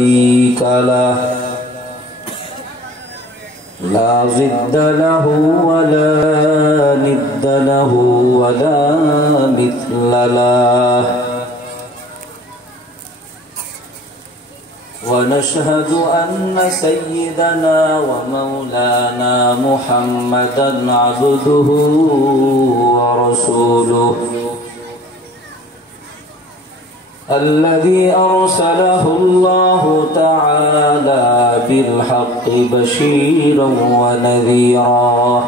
شريك له لا ضد له ولا ند له ولا مثل له ونشهد أن سيدنا ومولانا محمدا عبده ورسوله الذي أرسله الله تعالى بالحق بشيرا ونذيرا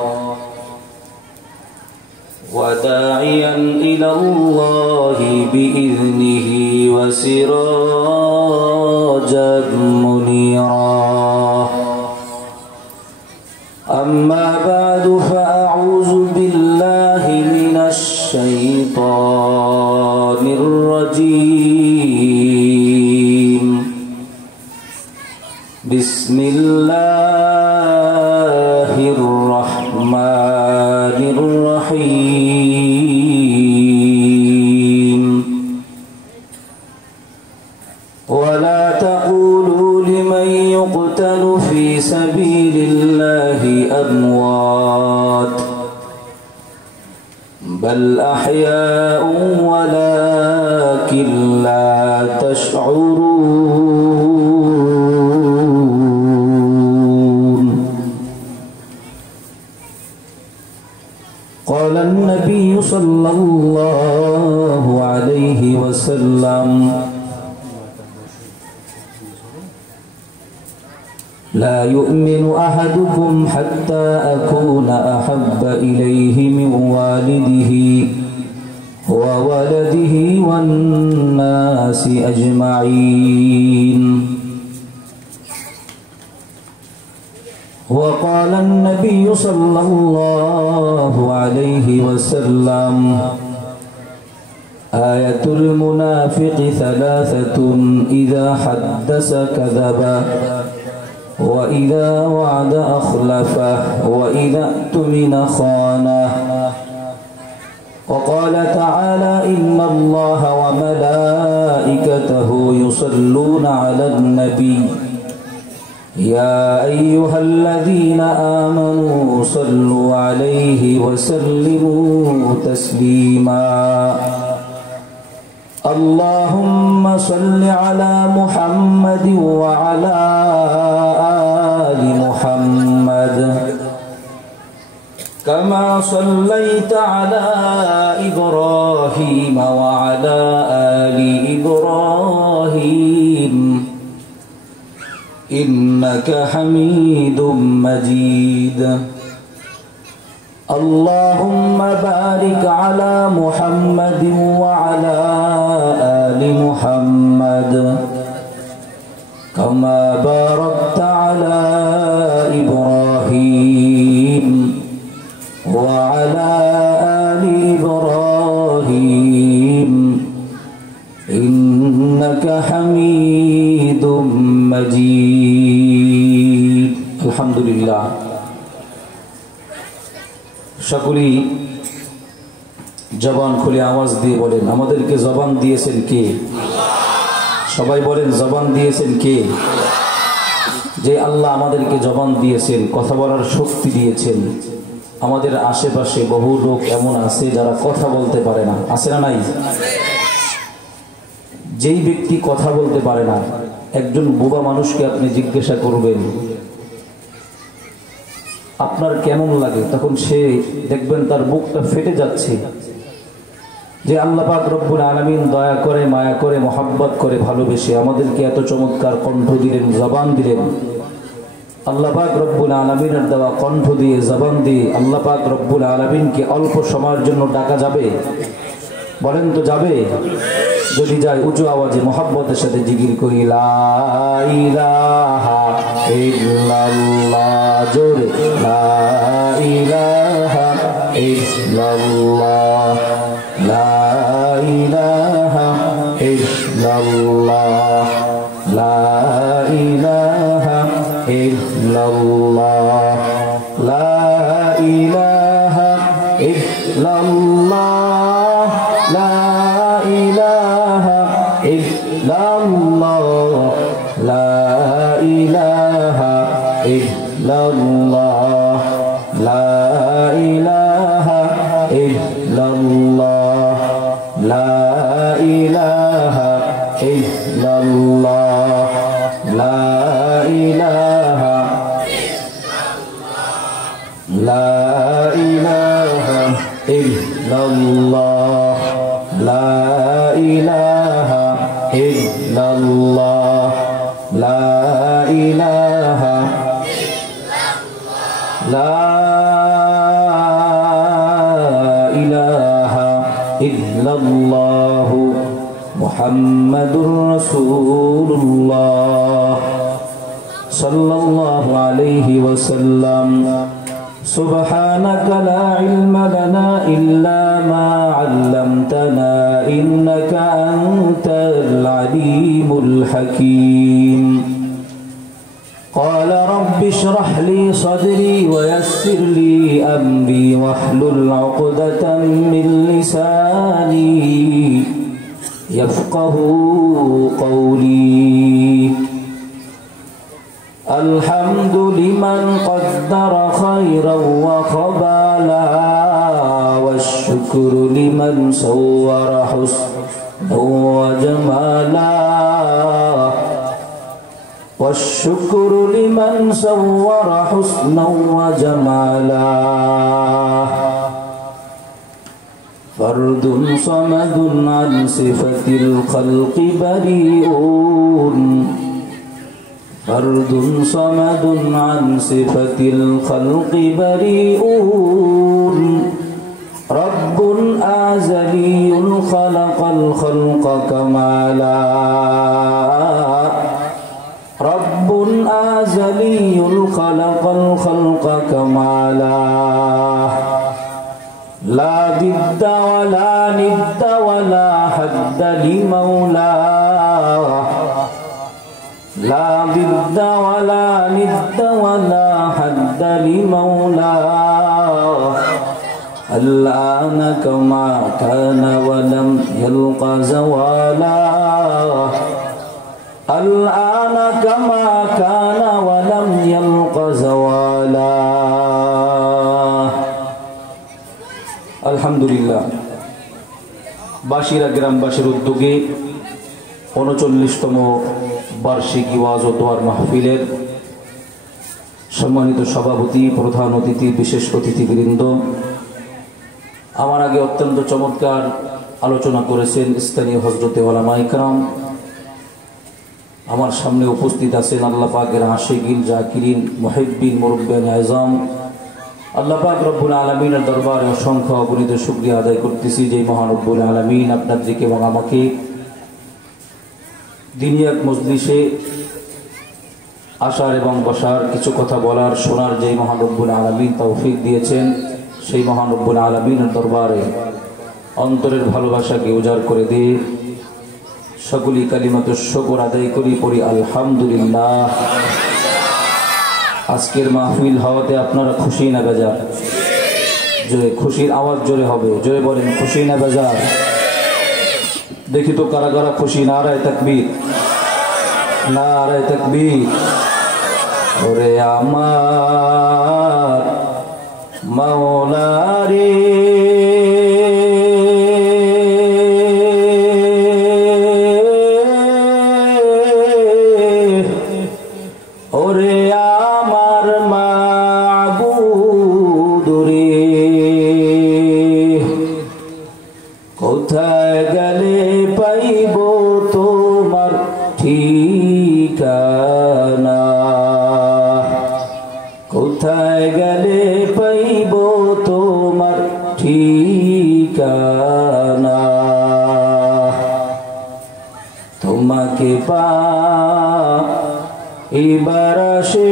وداعيا إلى الله بإذنه وسراجا منيرا أما بعد فأعوذ بالله من الشيطان الرجيم بسم الله الرحمن الرحيم ولا تقولوا لمن يقتل في سبيل الله أموات بل أحياء ولكن لا تشعرون قال النبي صلى الله عليه وسلم لا يؤمن أحدكم حتى أكون أحب إليه من والده وولده والناس أجمعين وقال النبي صلى الله عليه وسلم آية المنافق ثلاثة إذا حدث كذب وإذا وعد أخلفه وإذا اؤتمن خانه وقال تعالى إن الله وملائكته يصلون على النبي يا أيها الذين آمنوا صلوا عليه وسلموا تسليما اللهم صل على محمد وعلى آل محمد كما صليت على إبراهيم وعلى آل إبراهيم إنك حميد مجيد اللهم بارك على محمد وعلى آل محمد كما باركت على إبراهيم وعلى آل إبراهيم إنك حميد مجيد الحمد لله সকলেই জবান খুলে আওয়াজ দিয়ে বলেন আমাদেরকে জবান দিয়েছেন কে সবাই বলেন জবান দিয়েছেন কে যে আল্লাহ আমাদেরকে জবান দিয়েছেন কথা বলার শক্তি দিয়েছেন আমাদের আশেপাশে বহু লোক এমন আছে যারা কথা বলতে পারে না আছে না নাই যেই ব্যক্তি কথা বলতে পারে না একজন বোবা মানুষকে আপনি জিজ্ঞাসা করবেন আপনার কেমন লাগে তখন সে দেখবেন তার বুকটা ফেটে যাচ্ছে যে আল্লাহ পাক রব্বুল আলামিন দয়া করে মায়া করে মোহাব্বত করে ভালোবেসে আমাদেরকে এত চমৎকার কণ্ঠ দিলেন জবান দিলেন আল্লাহ পাক রব্বুল আলামিনের দেওয়া কণ্ঠ দিয়ে জবান দিয়ে আল্লাহ পাক রব্বুল আলামিনকে অল্প সময়ের জন্য ডাকা যাবে বলেন তো যাবে যদি যায় উঁচু আওয়াজে মোহাব্বতের সাথে জিকির করি লা ইলাহা ইল্লাল্লাহ জোরে লা ইলাহা ইল্লাল্লাহ লা ইলাহা ইল্লাল্লাহ লা ইলাহা ইল্লাল্লাহ লা ইলাহা ইল্লাল্লাহ লা ইলাহা ইল্লাল্লাহ লা ইলাহা ইল্লাল্লাহ লা ইলাহা ইল্লাল্লাহ লা ইলাহা ইল্লাল্লাহ লা ইলাহা লা ইলাহা ইল্লাল্লাহ লা ইলাহা ইল্লাল্লাহ লা ইলাহা লা ইলাহা ইল্লাল্লাহ মুহাম্মাদুর রাসূলুল্লাহ সাল্লাল্লাহু আলাইহি ওয়াসাল্লাম سبحانك لا علم لنا إلا ما علمتنا إنك أنت العليم الحكيم قال رب اشرح لي صدري ويسر لي أمري واحلل عقدة من لساني يفقه قولي الحمد لمن قدر خيرا وقبلا والشكر لمن صور حسنا وجمالا والشكر لمن صور حسنا وجمالا فرد صمد عن صفة الخلق بريء فرد صمد عن صفة الخلق بريء رب أزلي خلق الخلق كمالا رب أزلي خلق الخلق كمالا لا ضد ولا ند ولا حد لمولاه لا ضد ولا ند ولا حد لمولاه الآن كما كان ولم يلق زوالا الآن كما كان ولم يلق زوالا الحمد لله বাশিরা গ্রামবাসীর উদ্যোগে ৩৯তম বার্ষিক ওয়াজ ও দোয়ার মাহফিলের সম্মানিত সভাপতি, প্রধান অতিথি, বিশেষ অতিথিবৃন্দ, আমার আগে অত্যন্ত চমৎকার আলোচনা করেছেন স্থানীয় হযরতে উলামায়ে কেরাম। আমার সামনে উপস্থিত আছেন আল্লাহ পাকের আশিকিন, জাকিরিন, মুহিব্বিন, মুরব্বিয়ান আযম। আল্লাহ পাক রব্বুল আলামিনের দরবারে অসংখ্য অগণিত শুকরিয়া আদায় করতেছি যে মহান রব্বুল আলামিন আপনাদেরকে এবং আমাকে দিনী এক মজলিসে আসার এবং বসার, কিছু কথা বলার, শোনার যে মহান রব্বুল আলামিন তৌফিক দিয়েছেন, সেই মহান রব্বুল আলামিনের দরবারে অন্তরের ভালোবাসাকে উজাড় করে দিয়ে সকলেই কালিমাতুশ শুকর আদায় করি, পড়ি আলহামদুলিল্লাহ। আজকের মাহফিল হওয়াতে আপনারা খুশি না বেজার? জোরে খুশির আওয়াজ জোরে হবে, জোরে বলেন খুশি না বেজার? দেখি তো কারা কারা খুশি। নারায়ে তাকবীর, নারায়ে তাকবীর। ওরে আমার মাওলা রে, ওরে আমার মাবুদ রে, কোথায় গেলে পাইব তোমার ঠিকানা, কোথায় গেলে পাইব তোমার ঠিকানা, তোমাকে পাইবার আশে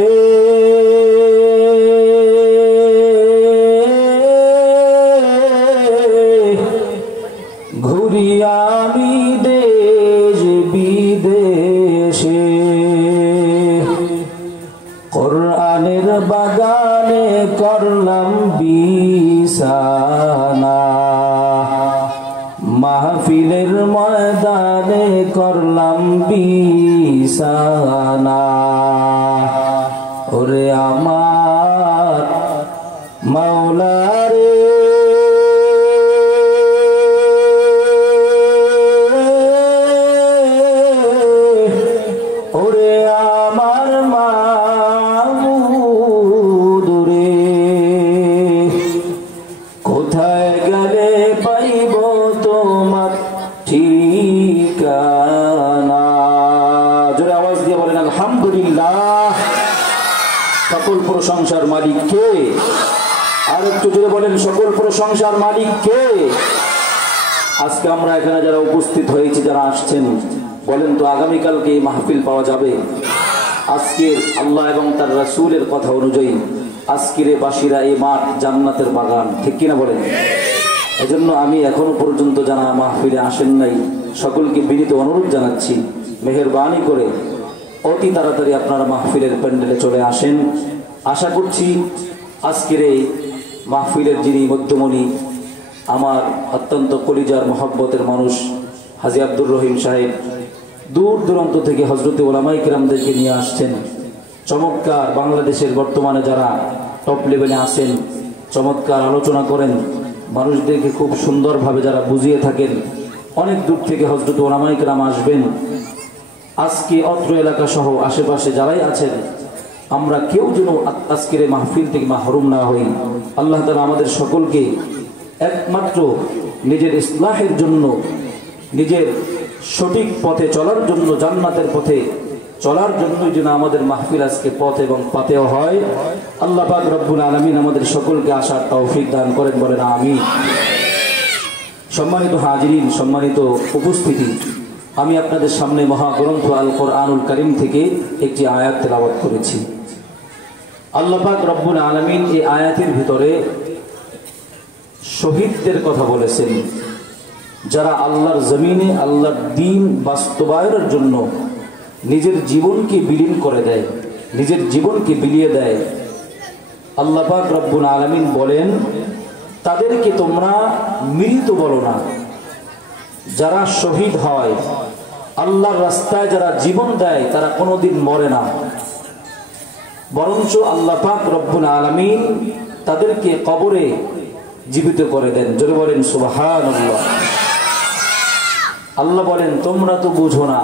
ঘুরি আমি দেশ বিদেশে, কোরআনের বাগানে করলাম বিছানা, মাহফিলের ময়দানে করলাম বিছানা। নিশানা। ওরে আমার মাওলা রে, ওরে আমার মাবুদ রে, কোথায় গেলে পাইব তোমার ঠিকানা। জোরে আওয়াজ দিয়ে বলেন আলহামদুলিল্লাহ। সকল প্রশংসার মালিক কে? আর একটু জোরে বলেন সকল প্রশংসার মালিক কে? আজকে আমরা এখানে যারা উপস্থিত হয়েছি, যারা আসছেন, বলেন তো আগামীকালকে এই মাহফিল পাওয়া যাবে? আজকের আল্লাহ এবং তার রাসূলের কথা অনুযায়ী আজকের বাসীরা এই মাঠ জান্নাতের বাগান, ঠিক কিনা বলেন? এজন্য আমি এখনো পর্যন্ত যারা মাহফিলে আসেন নাই সকলকে বিনীত অনুরোধ জানাচ্ছি, মেহেরবানি করে অতি তাড়াতাড়ি আপনারা মাহফিলের প্যান্ডেলে চলে আসেন। আশা করছি আজকের এই মাহফিলের যিনি মধ্যমণি, আমার অত্যন্ত কলিজার মহব্বতের মানুষ হাজী আব্দুর রহিম সাহেব, দূর দূরান্ত থেকে হযরতে উলামায়ে কিরামদেরকে নিয়ে আসছেন। চমৎকার বাংলাদেশের বর্তমানে যারা টপ লেভেলে আছেন, চমৎকার আলোচনা করেন, মানুষদেরকে খুব সুন্দরভাবে যারা বুঝিয়ে থাকেন, অনেক দূর থেকে হযরতে উলামায়ে কিরাম আসবেন। আজকে অত্র এলাকা সহ আশেপাশে যারাই আছেন, আমরা কেউ যেন আজকের এই মাহফিল থেকে মাহরুম না হই। আল্লাহ তাআলা আমাদের সকলকে একমাত্র নিজের ইসলাহের জন্য, নিজের সঠিক পথে চলার জন্য, জান্নাতের পথে চলার জন্যই যেন আমাদের মাহফিল আজকে পথ এবং পাতেও হয়। আল্লাহ পাক রব্বুল আলামিন আমাদের সকলকে আসার তৌফিক দান করেন, বলেন আমিন। সম্মানিত হাজিরিন, সম্মানিত উপস্থিতি, আমি আপনাদের সামনে মহাগ্রন্থ আল কোরআনুল কারীম থেকে একটি আয়াত তেলাওয়াত করেছি। আল্লাহ পাক রব্বুল আলামিন এই আয়াতের ভিতরে শহীদদের কথা বলেছেন, যারা আল্লাহর জমিনে আল্লাহর দ্বীন বাস্তবায়নের জন্য নিজের জীবনকে বিলীন করে দেয়, নিজের জীবনকে বিলিয়ে দেয়। আল্লাহ পাক রব্বুল আলামিন বলেন, তাদেরকে তোমরা মৃত বলো না। যারা শহীদ হয়, আল্লাহর রাস্তায় যারা জীবন দেয়, তারা কোনোদিন মরে না, বরঞ্চ আল্লাহ পাক রব্বুল আলামিন তাদেরকে কবরে জীবিত করে দেন। জোরে বলেন সুবহানাল্লাহ। আল্লাহ বলেন, তোমরা তো বুঝো না,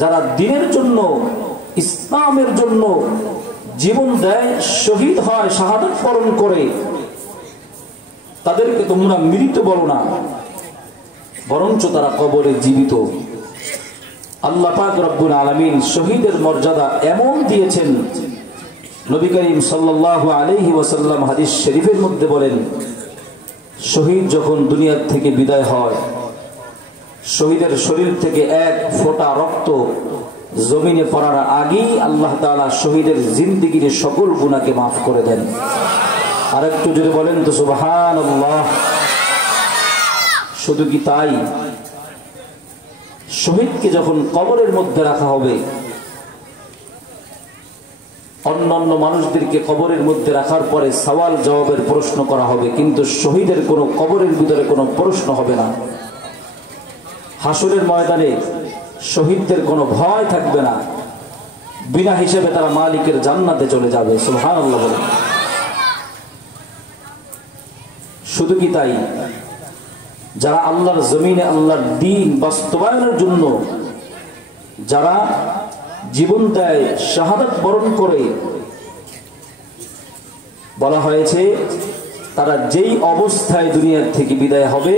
যারা দ্বীনের জন্য, ইসলামের জন্য জীবন দেয়, শহীদ হয়, শাহাদাত বরণ করে, তাদেরকে তোমরা মৃত বলো না, বরঞ্চ তারা কবরে জীবিত। আল্লাহ পাক রব্বুল আলামিন শহীদের মর্যাদা এমন দিয়েছেন, নবী করিম সাল্লাল্লাহু আলাইহি ওয়াসাল্লাম হাদিস শরীফের মধ্যে বলেন, শহীদ যখন দুনিয়া থেকে বিদায় হয়, শহীদের শরীর থেকে এক ফোঁটা রক্ত জমিনে পড়ার আগেই আল্লাহ তাআলা শহীদের জিন্দেগীর সকল গুনাহকে মাফ করে দেন। আর একটু যদি বলেন তো সুবহানাল্লাহ। শুধু কি তাই, শহীদকে যখন কবরের মধ্যে রাখা হবে, অন্যান্য মানুষদেরকে কবরের মধ্যে রাখার পরে সওয়াল জবাবের প্রশ্ন করা হবে, কিন্তু শহীদের কোনো কবরের ভিতরে কোনো প্রশ্ন হবে না। হাসরের ময়দানে শহীদদের কোনো ভয় থাকবে না, বিনা হিসেবে তারা মালিকের জান্নাতে চলে যাবে। সুবহানাল্লাহ বলেন। শুধু কি তাই, যারা আল্লাহর জমিনে আল্লাহর দ্বীন বাস্তবায়নের জন্য যারা জীবন দেয়, শাহাদাত বরণ করে, বলা হয়েছে তারা যেই অবস্থায় দুনিয়ার থেকে বিদায় হবে,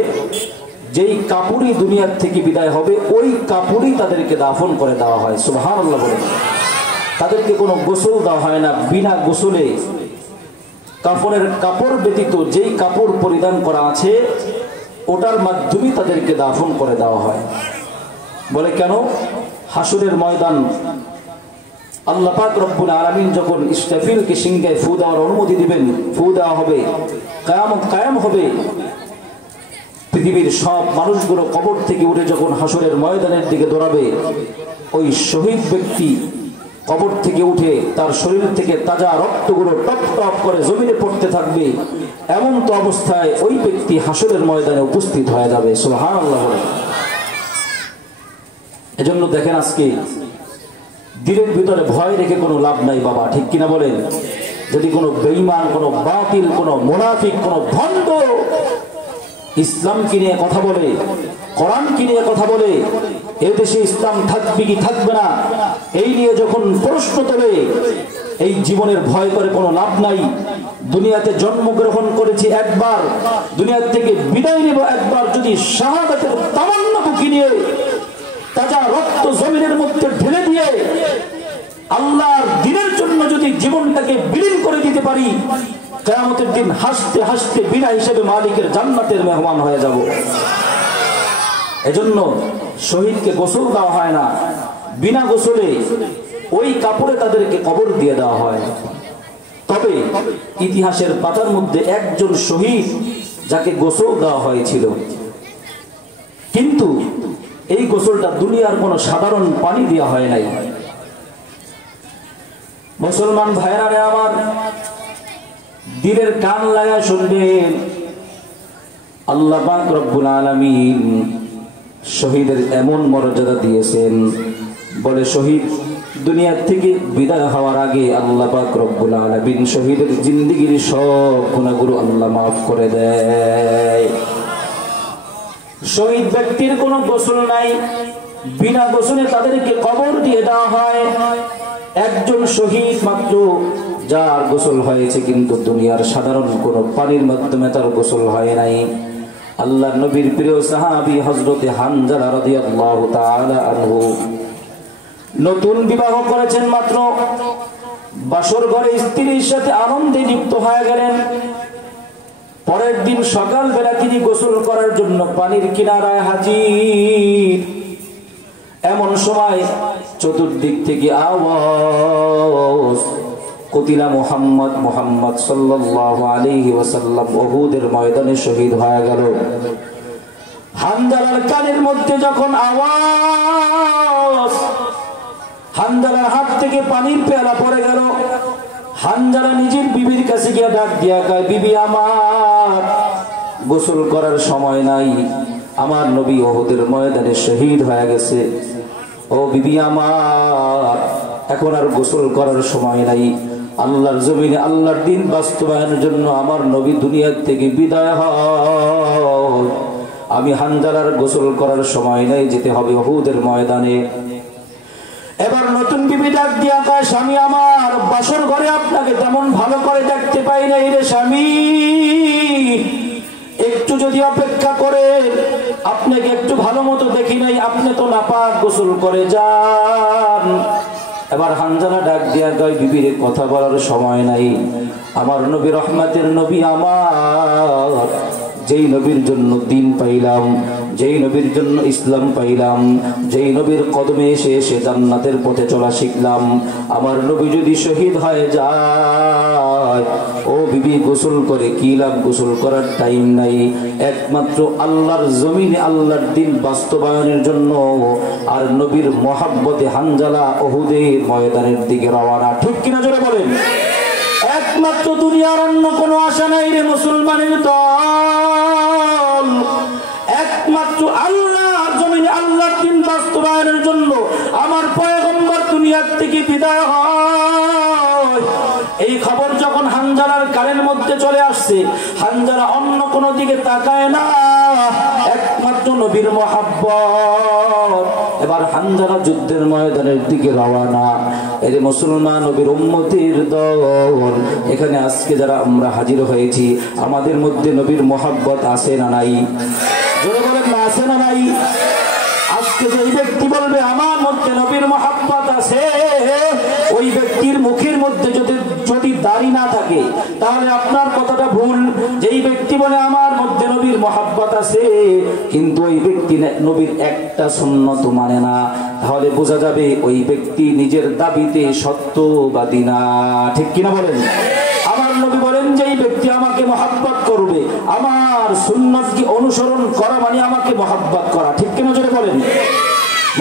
যেই কাপড়ই দুনিয়ার থেকে বিদায় হবে, ওই কাপড়ই তাদেরকে দাফন করে দেওয়া হয়। সুবহানাল্লাহ বলেন। তাদেরকে কোনো গোসল দেওয়া হয় না, বিনা গোসলে কাফনের কাপড় ব্যতীত যেই কাপড় পরিধান করা আছে ওটার মাধ্যমে তাদেরকে দাফন করে দেওয়া হয়। বলে কেন? হাসরের ময়দান আল্লাহ পাক রব্বুল আলামিন যখন ইসরাফিলকে সিংহায় ফু দেওয়ার অনুমতি দিবেন, ফু দেওয়া হবে, কিয়ামত কায়েম হবে, পৃথিবীর সব মানুষগুলো কবর থেকে উঠে যখন হাসরের ময়দানের দিকে দৌড়াবে, ওই শহীদ ব্যক্তি কবর থেকে উঠে তার শরীর থেকে তাজা রক্তগুলো টপ টপ করে জমিনে পড়তে থাকবে। এমন তো অবস্থায় ওই ব্যক্তি হাসরের ময়দানে উপস্থিত হয়ে যাবে। সুবহানাল্লাহ। এজন্য দেখেন আজকে দিলের ভিতরে ভয় রেখে কোনো লাভ নাই বাবা, ঠিক কিনা বলেন? যদি কোনো বেঈমান, কোনো বাতিল, কোনো মুনাফিক, কোনো ভণ্ড ইসলামকে নিয়ে কথা বলে, কোরআনকে নিয়ে কথা বলে, এদেশে ইসলাম থাকবে কি থাকবে না এই নিয়ে যখন প্রশ্ন তোলে, এই জীবনের ভয় করে কোনো লাভ নাই। দুনিয়াতে জন্মগ্রহণ করেছি একবার, দুনিয়ার থেকে বিদায় নেব একবার, যদি শাহাদাতের তামান্না বুকে নিয়ে তাজা রক্ত জমিনের মধ্যে ঢেলে দিয়ে আল্লাহর দ্বীনের জন্য যদি জীবনটাকে বিলীন করে দিতে পারি, কিয়ামতের দিন হাসতে হাসতে বিনা হিসেবে মালিকের জান্নাতের মেহমান হয়ে যাব। এজন্য শহীদকে গোসল দেওয়া হয় না, বিনা গোসলে ওই কাপড়ে তাদেরকে কবর দিয়ে দেওয়া হয়। তবে ইতিহাসের পাতার মধ্যে একজন শহীদ যাকে গোসল দেওয়া হয়েছিল, কিন্তু এই গোসলটা দুনিয়ার কোনো সাধারণ পানি দেওয়া হয় নাই। মুসলমান ভাইরা রে আমার, দিলের কান লাগায় শুনবেন, আল্লাহ পাক রব্বুল আলামিন শহীদের এমন মর্যাদা দিয়েছেন, বলে শহীদ দুনিয়া থেকে বিদায় হওয়ার আগে আল্লাহ পাক রব্বুল আলামিন শহীদের জিন্দেগীর সব গুনাহগুলো আল্লাহ মাফ করে দেয়। শহীদ ব্যক্তির কোনো গোসল নাই, বিনা গোসলে তাদেরকে কবর দিয়ে দেওয়া হয়। একজন শহীদ মাত্র যার গোসল হয়েছে, কিন্তু দুনিয়ার সাধারণ কোন পানির মাধ্যমে তার গোসল হয় নাই। আল্লাহ নবীর প্রিয় সাহাবী হযরতে হানজালা রাদিয়াল্লাহু তাআলা আনহু নতুন বিবাহ করেছেন মাত্র, বাসর ঘরে স্ত্রীর সাথে আনন্দে লিপ্ত হয়ে গেলেন। পরের দিন সকাল বেলা তিনি গোসল করার জন্য পানির কিনারায় হাজির। এমন সময় চতুর্দিক থেকে আওয়াজ, কুতিলা মুহাম্মদ, মুহাম্মদ সাল্লাল্লাহু আলাইহি ওয়াসাল্লাম উহুদের ময়দানে শহীদ হয়ে গেল। হানজালার কানের মধ্যে যখন আওয়াজ, হানজালার হাত থেকে পানির পেয়ালা পড়ে গেল। হানজালা নিজের বিবির কাছে গিয়ে ডাক দিয়া কয়, বিবি আমার গোসল করার সময় নাই, আমার নবী উহুদের ময়দানে শহীদ হয়ে গেছে। ও বিবি আমার, এখন আর গোসল করার সময় নাই, আল্লাহর জমিনে আল্লাহর দিন বাস্তবায়নের জন্য আমার নবী দুনিয়ার থেকে বিদায় হয়। আমি হানজালার গোসল করার সময় নাই, যেতে হবে উহুদের ময়দানে। এবার নতুন বিবি ডাক দিয়া কয়, স্বামী আমার, বাসর ঘরে আপনাকে তেমন ভালো করে দেখতে পাই নাই রে স্বামী, একটু যদি অপেক্ষা করে, আপনাকে একটু ভালো মতো দেখি নাই, আপনি তো নাপাক, গোসল করে যান। এবার হানজালা ডাক দিয়া কয়, বিবির কথা বলার সময় নাই, আমার নবী রহমতের নবী, আমার যেই নবীর জন্য দিন পাইলাম, যেই নবীর জন্য ইসলাম পাইলাম, যেই নবীর কদমে এসে এসে জান্নাতের পথে চলা শিখলাম, আমার নবী যদি শহীদ হয়ে যায়, ও বিবি গোসল করে কি লাভ, গোসল করার টাইম নাই। একমাত্র আল্লাহর জমিনে আল্লাহর দিন বাস্তবায়নের জন্য আর নবীর মহাব্বতে হানজালা উহুদের ময়দানের দিকে রওনা। ঠিক কিনা জোরে বলেন? একমাত্র দুনিয়ার অন্য কোনো আশা নাই রে মুসলমানের দল, একমাত্র আল্লাহর জমিনে আল্লাহর দিন বাস্তবায়নের জন্য আমার পয়গম্বর দুনিয়ার থেকে বিদায় হয়। এই খবর যখন হানজালার কানের মধ্যে চলে আসছে, হানজালা অন্য কোনো দিকে তাকায় না, একমাত্র নবীর মহাব্বত। এবার হানজালা যুদ্ধের ময়দানের দিকে রওনা। এর মুসলমান নবীর উম্মতের দল, এখানে আজকে যারা আমরা হাজির হয়েছি, আমাদের মধ্যে নবীর মহাব্বত আছে না নাই? জোরে বলেন না, আছে না নাই? আজকে যে ব্যক্তি বলবে আমার মধ্যে নবীর মহাব্বত আছে, ওই ব্যক্তির মুখের মধ্যে যদি দাড়ি না থাকে তাহলে আপনার কথাটা ভুল। যেই ব্যক্তি বলে আমার মধ্যে নবীর মহাব্বত আছে, কিন্তু ওই ব্যক্তি নবীর একটা সুন্নত মানে না, তাহলে বোঝা যাবে ওই ব্যক্তি নিজের দাবিতে সত্যবাদী না। ঠিক কিনা বলেন? আমার নবী বলেন, যেই ব্যক্তি আমাকে মহাব্বত করবে, আমার সুন্নতকে অনুসরণ করা মানে আমাকে মহাব্বত করা। ঠিক কিনা জোরে বলেন?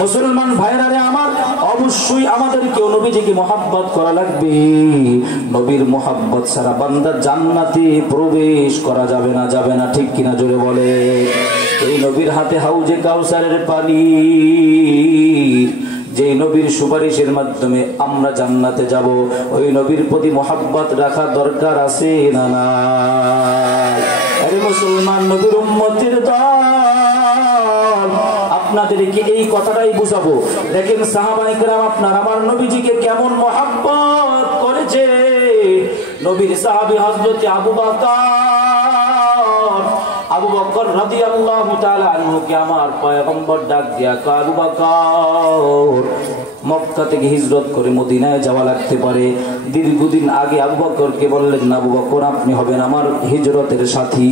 মুসলমান ভাইরা রে আমার, অবশ্যই আমাদেরকে নবীজিকে মহাব্বত করা লাগবে। নবীর মহাব্বত ছাড়া বান্দা জান্নাতে প্রবেশ করা যাবে না, যাবে না। ঠিক কিনা জোরে বলে? এই নবীর হাতে হাউজে কাউসারের পানি, যে নবীর সুপারিশের মাধ্যমে আমরা জান্নাতে যাব, ওই নবীর প্রতি মহব্বত রাখা দরকার আছে না নাই? আরে মুসলমান নবীর উম্মতের দল, আপনাদেরকে এই কথাটাই বুঝাবো। দেখেন সাহাবায়ে কেরাম আপনার আমার নবীজিকে কেমন মহব্বত করেছে। নবীর সাহাবী হযরত আবু বকর রাদিয়াল্লাহু তাআলা আনহুকে আমার পয়গম্বর ডাক দিয়া কয়, আবু বকর, মক্কা থেকে হিজরত করে মদিনায় যাওয়া লাগতে পারে। দীর্ঘদিন আগে আবু বকরকে বললেন, আবু বকর আপনি হবেন আমার হিজরতের সাথী।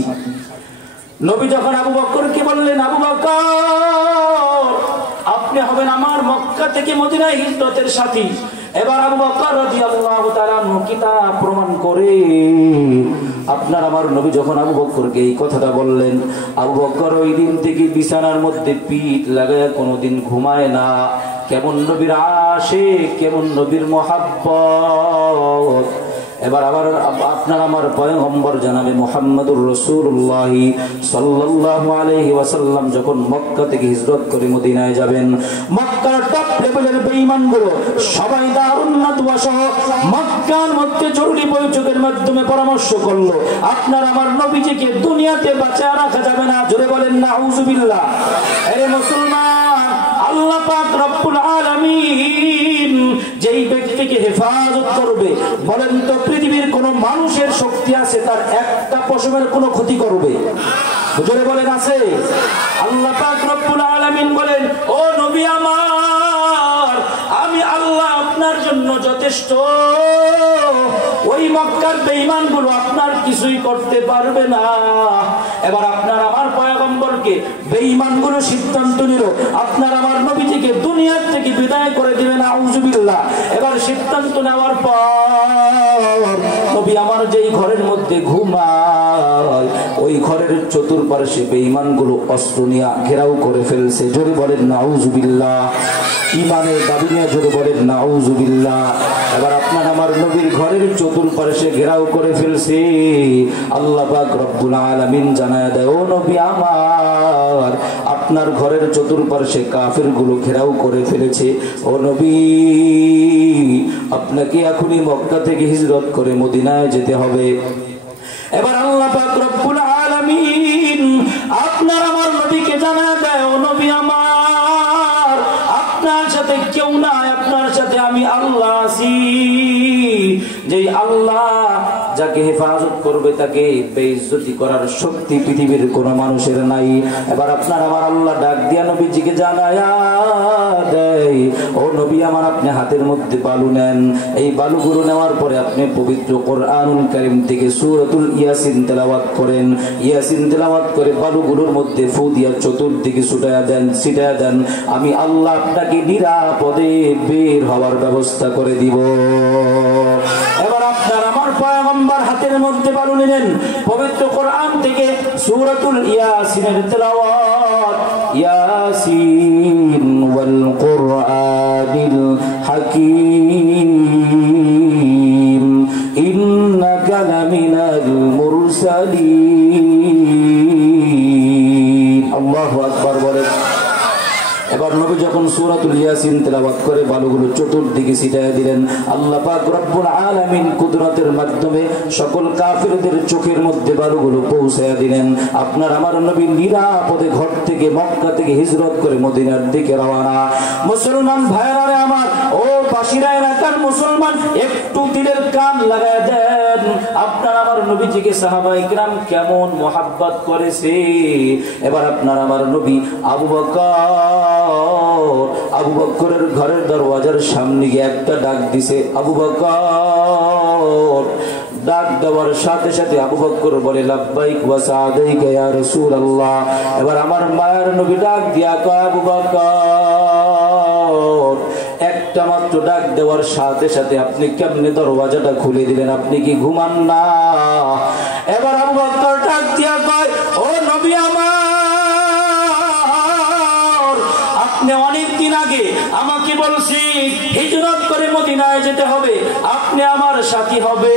নবী যখন আবু বকরকে বললেন, আবু বকর আপনি হবেন আমার মক্কা থেকে মদিনায় হিজরতের সাথী, এবার আবু বকর রাদিয়াল্লাহু তাআলা কিতাব প্রমাণ করে আপনার আমার নবী যখন আবু বকরকে এই কথাটা বললেন, আবু বকর ওই দিন থেকে বিছানার মধ্যে পিঠ লাগায় কোনোদিন ঘুমায় না। কেমন নবীর আশিক, কেমন নবীর মহব্বত। এবার আবার আপনার আমার পয়গম্বর জানাবে মুহাম্মদুর রাসূলুল্লাহ সাল্লাল্লাহু আলাইহি ওয়াসাল্লাম যখন মক্কা থেকে হিজরত করে মদিনায় যাবেন, মক্কার টপ লেভেলের বেঈমানগুলো সবাই দারুন নাদওয়া সহ মক্কার মধ্যে জরুরি বৈঠকের মাধ্যমে পরামর্শ করলো, আপনার আমার নবীজিকে দুনিয়াতে বাঁচিয়ে রাখা যাবে না। জোরে বলেন নাউযুবিল্লাহ। আরে মুসলমান, আল্লাহ পাক রব্বুল আলামিন যেই ব্যক্তিকে হেফাজত করবে, বলেন তো পৃথিবীর কোন মানুষের শক্তি আছে তার একটা পশমের কোন ক্ষতি করবে? জোরে বলেন আছে? আল্লাহ পাক রব্বুল আলামিন বলেন, ও নবী আমার, আমি আল্লাহ আপনার জন্য যথেষ্ট। ওই মক্কার বেঈমানগুলো আপনার কিছুই করতে পারবে না। এবার আপনার আমার পয়গম্বরকে বেঈমানগুলো সিদ্ধান্ত নিল আপনার আমার নবীজিকে দুনিয়ার থেকে বিদায় করে দিবেন, আউযুবিল্লাহ। এবার সিদ্ধান্ত নেওয়ার পর নবী আমার যেই ঘরের মধ্যে ঘুমায়, ওই ঘরের চতুর্পার্শ্বে বেঈমানগুলো অস্ত্র নিয়ে ঘেরাও করে ফেলছে। জোরে বলেন নাউযুবিল্লাহ। ঈমানের দাবি নিয়ে জোরে বলেন নাউযুবিল্লাহ। এবার আপনার আমার নবীর ঘরের চতুর্পার্শ্বে ঘেরাও করে ফেলছে। আল্লাহ পাক রব্বুল আলামিন জানায় দেয়, ও নবী আমার, আপনার ঘরের চতুর্পার্শ্বে কাফেরগুলো ঘেরাও করে ফেলেছে। ও নবী, আপনাকে এখনই মক্কা থেকে হিজরত করে মদিনায় যেতে হবে। এবার আল্লাহ পাক রব্বুল আলামিন আপনার আমার নবীকে জানায় দেয়, ও নবী আমার, আপনার সাথে কেউ নাই, আপনার সাথে আমি আল্লাহ আছি। যেই আল্লাহ যাকে হেফাজত করবে তাকে বেইজ্জতি করার শক্তি পৃথিবীর কোন মানুষের নাই। এবার আপনার আমার আল্লাহ ডাক দিয়া নবীজিকে জানায়া দেয়, ও নবী আমার, আপনি হাতের মধ্যে বালু নেন। এই বালুগুলো নেওয়ার পরে আপনি পবিত্র কোরআনুল কারীম থেকে সূরাতুল ইয়াসিন তেলাওয়াত করেন। ইয়াসিন তেলাওয়াত করে বালুগুলোর মধ্যে ফু দিয়া চতুর্দিকে ছুটায়া দেন। আমি আল্লাহ আপনাকে নিরাপদে বের হওয়ার ব্যবস্থা করে দিব। এবার আপনার আমার পয়গম্বর হাতের মধ্যে বালু নিলেন, পবিত্র কোরআন থেকে সূরাতুল ইয়াসিনের তেলাওয়াত, ইয়াসিন ওয়াল কুরআনিল হাকীম ইন্নাকা লামিনাল মুরসালিন। আল্লাহু আকবার বলেন। এবার নবী যখন সূরাতুল ইয়াসিন তেলাওয়াত করে বালুগুলো চতুর্দিকে ছিটায় দিলেন, আল্লাহ পাক রব্বুল আলামিন কুদরতের মাধ্যমে সকল কাফিরদের চোখের মধ্যে বালুগুলো পৌঁছায়া দিলেন। আপনার আমার নবী নিরাপদে ঘর থেকে মক্কা থেকে হিজরত করে মদিনার দিকে রওনা। মুসলমান ভাইরা আমার, ও পাশিরা এলাকার মুসলমান, একটু দিলের কান লাগায় দেন। আপনার আমার নবীজিকে সাহাবায়ে কিরাম কেমন মহব্বত করেছে। এবার আপনার আমার নবী আবু বকরের ঘরের দরওয়াজার সামনে গিয়ে একটা ডাক দিছে, আবু বকর। ডাক দেওয়ার সাথে সাথে আবু বকর বলে, লাব্বাইক ওয়া সাদাইকা ইয়া রাসূলুল্লাহ। এবার আমার মায়ের নবী ডাক দিয়া কয়, আবু বকর, একটা মাত্র ডাক দেওয়ার সাথে সাথে আপনি কেমনে দরওয়াজাটা খুলে দিলেন? আপনি কি ঘুমান না? এবার আবু বকর ডাক দিয়া কয়, ও নবী আমার, আপনি অনেকদিন আগে আমাকে বলছি হিজরত করে মদিনায় যেতে হবে, আপনি আমার সাথী হবে।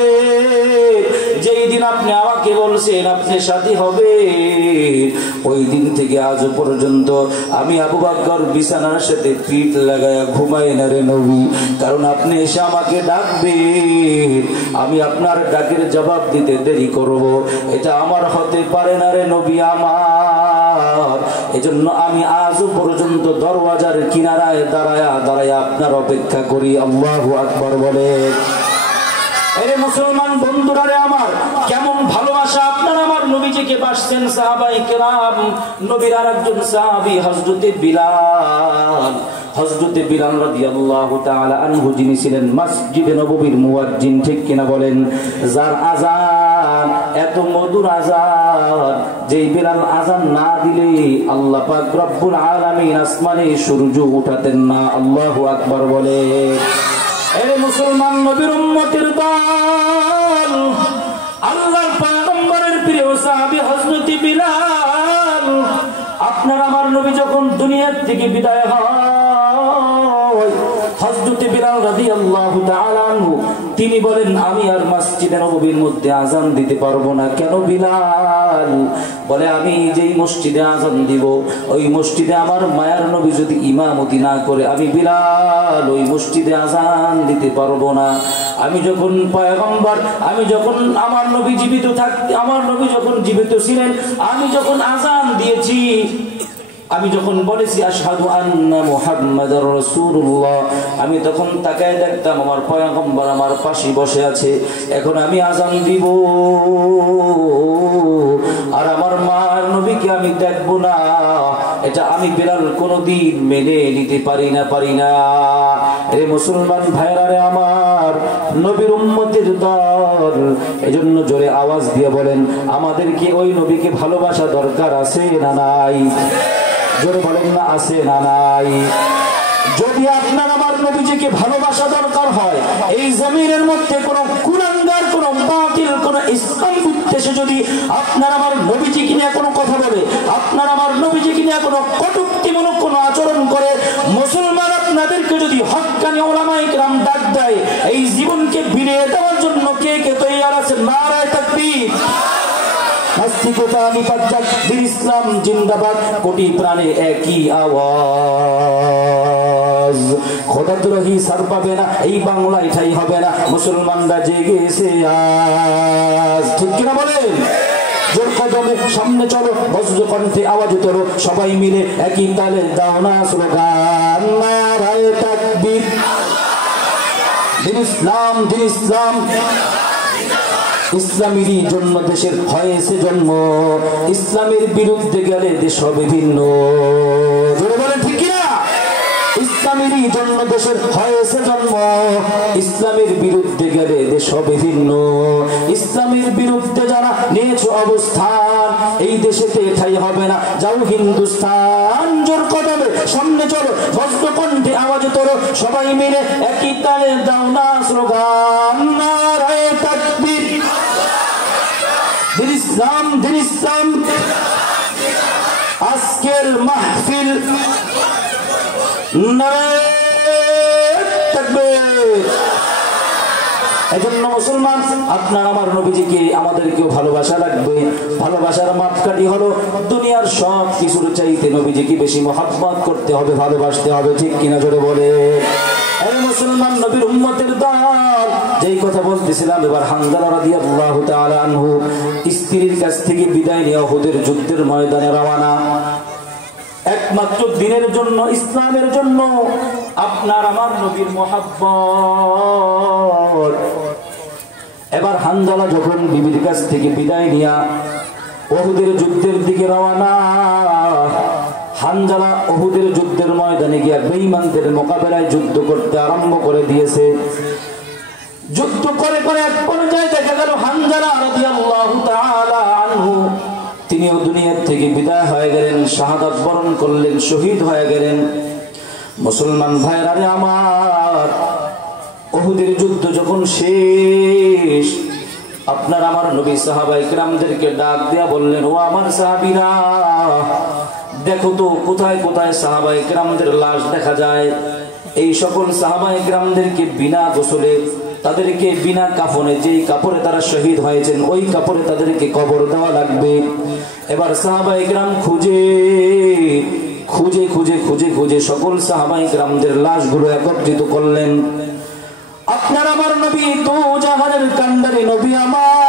যেই দিন আপনি আমাকে বলছেন আপনি সাথী হবে, ওই দিন থেকে আজ পর্যন্ত আমি আবু বকর বিছানার সাথে পিঠ লাগায়া ঘুমাই না রে নবী। কারণ আপনি এসে আমাকে ডাকবেন, আমি আপনার ডাকের জবাব দিতে দেরি করব, এটা আমার হতে পারে না রে নবী আমার। এজন্য আমি আজও পর্যন্ত দরওয়াজার কিনারায় দাঁড়ায়া দাঁড়ায়া আপনার অপেক্ষা করি। আল্লাহু আকবার বলে। আরে মুসলমান বন্ধুরা রে আমার, কেমন ভালোবাসা আপনার আমার নবীজিকে বাসছেন সাহাবায়ে কেরাম। নবীর আরেকজন সাহাবী হযরতে বিলাল, হযরতে বিলাল রাদিয়াল্লাহু তাআলা আনহু, যিনি ছিলেন মসজিদে নববীর মুয়াজ্জিন, ঠিক কিনা বলেন? যার আযান এত মধুর আযান, যেই বিলাল আযান না দিলে আল্লাহ পাক রব্বুল আলামিন আসমানে সূর্য উঠাতেন না। আল্লাহু আকবার বলে। এরে মুসলমান নবীর উম্মতের দল, আল্লাহর পয়গম্বরের প্রিয় সাহাবী হযরতে বিলাল, আপনার আমার নবী যখন দুনিয়ার থেকে বিদায় হয়, হযরতে বিলাল রাদিয়াল্লাহু তাআলা আনহু তিনি বলেন আমি আর মসজিদে নববীর মধ্যে আযান দিতে পারবো না। কেন বিলাল? বলে আমি যেই মসজিদে আযান দিব ওই মসজিদে আমার মায়ার নবী যদি ইমামতি না করে, আমি বিলাল ওই মসজিদে আযান দিতে পারবো না। আমি যখন পয়গম্বর, আমি যখন আমার নবী জীবিত থাকতে, আমার নবী যখন জীবিত ছিলেন, আমি যখন আযান দিয়েছি, আমি যখন বলেছি আশহাদু আন্না মুহাম্মাদুর রাসূলুল্লাহ, আমি তখন তাকায় দেখতাম আমার পয়গম্বর আমার পাশে বসে আছে। এখন আমি আযান দিব আর আমার মার নবীকে আমি দেখব না, এটা আমি বিলাল কোনদিন মেনে নিতে পারি না। রে মুসলমান ভাইরা রে আমার, নবীর উম্মতের দল, এজন্য জোরে আওয়াজ দিয়ে বলেন আমাদের কি ওই নবীকে ভালোবাসা দরকার আছে না নাই? জোরে বলেন না আছে না নাই? যদি আপনার আমার নবীজিকে ভালোবাসা দরকার হয়, এই জমিনের মধ্যে কোন কুলাঙ্গার, কোন বাতিল, কোন ইসলাম বিদ্বেষে যদি আপনার আমার নবীজিকে নিয়ে কোনো কথা বলে, আপনার আমার নবীজিকে নিয়ে কোনো কটূক্তিমূলক কোনো আচরণ করে, মুসলমান আপনাদেরকে যদি হক্কানি উলামায়ে কেরাম ডাক দেয়, এই জীবনকে বিলিয়ে দেওয়ার জন্য কে কে তৈয়ার আছে? নারায়ে তাকবীর। নাস্তিকতা নিপাত বীর ইসলাম জিন্দাবাদ, কোটি প্রাণে একই আওয়াজ। খোদাদ্রোহী সার পাবে না, এই বাংলায় ঠাই হবে না, মুসলমানরা জেগেছে আজ, ঠিক কিনা বলেন? জোর কদমে সামনে চলো, বজ্র কণ্ঠে আওয়াজ তোলো, সবাই মিলে একই তালে দাও না স্লোগান, নারায়ে তাকবীর। দিন ইসলাম, দিন ইসলাম, ইসলামেরই জন্ম দেশের হয়েছে জন্ম, ইসলামের বিরুদ্ধে গেলে দেশ হবে ভিন্ন। জোরে বলেন ঠিক কিনা? ইসলামেরই জন্ম দেশের হয়েছে জন্ম, ইসলামের বিরুদ্ধে গেলে দেশ হবে ভিন্ন। ইসলামের বিরুদ্ধে যারা নিয়েছে অবস্থান, এই দেশেতে ঠাই হবে না, যাও হিন্দুস্তান। জোর কদমে সামনে চলো, বজ্র কণ্ঠে আওয়াজ তোলো, সবাই মিলে একই তালে দাও না স্লোগান, নারায়ে তাকবীর। দিন ইসলাম, দিন ইসলাম, আজকের মাহফিল নারায়ে তাকবীর। এজন্য মুসলমান আপনার আমার নবীজিকে আমাদেরকেও ভালোবাসা লাগবে। ভালোবাসার মাপকাঠি হলো দুনিয়ার সব কিছুর চাইতে নবীজিকে বেশি মহব্বত করতে হবে, ভালোবাসতে হবে, ঠিক কিনা জোরে বলে। এই মুসলমান নবীর উম্মতের দল, যেই কথা বলতেছিলাম, এবার হানজালা রাদিয়াল্লাহু তাআলা আনহু স্ত্রীর কাছ থেকে বিদায় নিয়ে উহুদের যুদ্ধের ময়দানে রওনা। একমাত্র দিনের জন্য, ইসলামের জন্য, আপনার আমার নবীর মহব্বত। এবার হানজালা যখন বিবির কাছ থেকে বিদায় নিয়া উহুদের যুদ্ধের দিকে রওনা, হানজালা উহুদের যুদ্ধের ময়দানে গিয়া বেঈমানদের মোকাবেলায় যুদ্ধ করতে আরম্ভ করে দিয়েছে। যুদ্ধ করে করে এক পর্যায়ে দেখা গেল হানজালা রাদিয়াল্লাহু তাআলা আনহু তিনিও দুনিয়া থেকে বিদায় হয়ে গেলেন, শাহাদাত বরণ করলেন, শহীদ হয়ে গেলেন। মুসলমান ভাইরা রে আমার, উহুদের যুদ্ধ যখন শেষ, আপনার আমার নবী সাহাবায়ে কেরামদেরকে ডাক দিয়া বললেন, ও আমার সাহাবীরা, দেখো তো কোথায় কোথায় সাহাবায়ে কেরামদের লাশ দেখা যায়। এই সকল সাহাবায়ে কেরামদেরকে বিনা গোসলে তাদেরকে বিনা কাফনে, যেই কাপড়ে তারা শহীদ হয়েছেন ওই কাপড়ে তাদেরকে কবর দেওয়া লাগবে। এবার সাহাবায়ে কেরাম খুঁজে খুঁজে খুঁজে খুঁজে খুঁজে সকল সাহাবায়ে কেরামদের লাশগুলো একত্রিত করলেন। আপনার আমার নবী তো জাহানের কান্ডারি নবী আমার,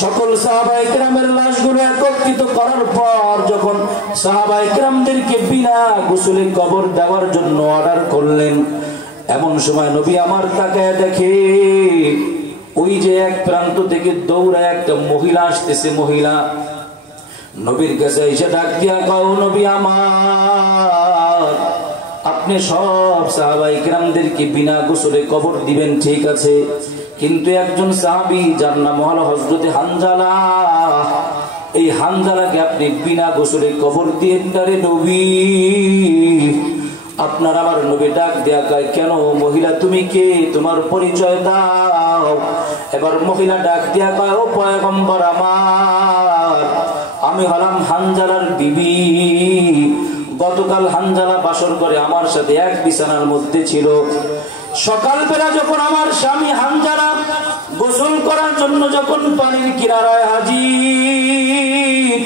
সকল সাহাবায়ে কেরামের লাশগুলো একত্রিত করার পর যখন সাহাবায়ে কেরামদেরকে বিনা গোসলে কবর দেওয়ার জন্য অর্ডার করলেন, এমন সময় নবী আমার তাকায় দেখে ওই যে এক প্রান্ত থেকে দৌড়ায় একটা মহিলা আসতেছে। মহিলা নবীর কাছে এসে ডাক দিয়া কও, নবী আমার, আপনি সব সাহাবায়ে কেরামদেরকে বিনা গোসলে কবর দিবেন ঠিক আছে, কিন্তু একজন সাহাবী যার নাম হলো হযরতে হানজালা, এই হানজালাকে আপনি বিনা গোসলে কবর দিয়েন না রে নবী। আপনার আমার নবী ডাক দেয়া কয়, কেন মহিলা তুমি কে, তোমার পরিচয় দাও। এবার মহিলা ডাক দেয়া কয়, ও পয়গম্বর আমার, আমি হলাম হানজালার বিবি। গতকাল হানজালা বাসর করে আমার সাথে এক বিছানার মধ্যে ছিল। সকালবেলা যখন আমার স্বামী হানজালা গোসল করার জন্য যখন পানির কিনারায় হাজির,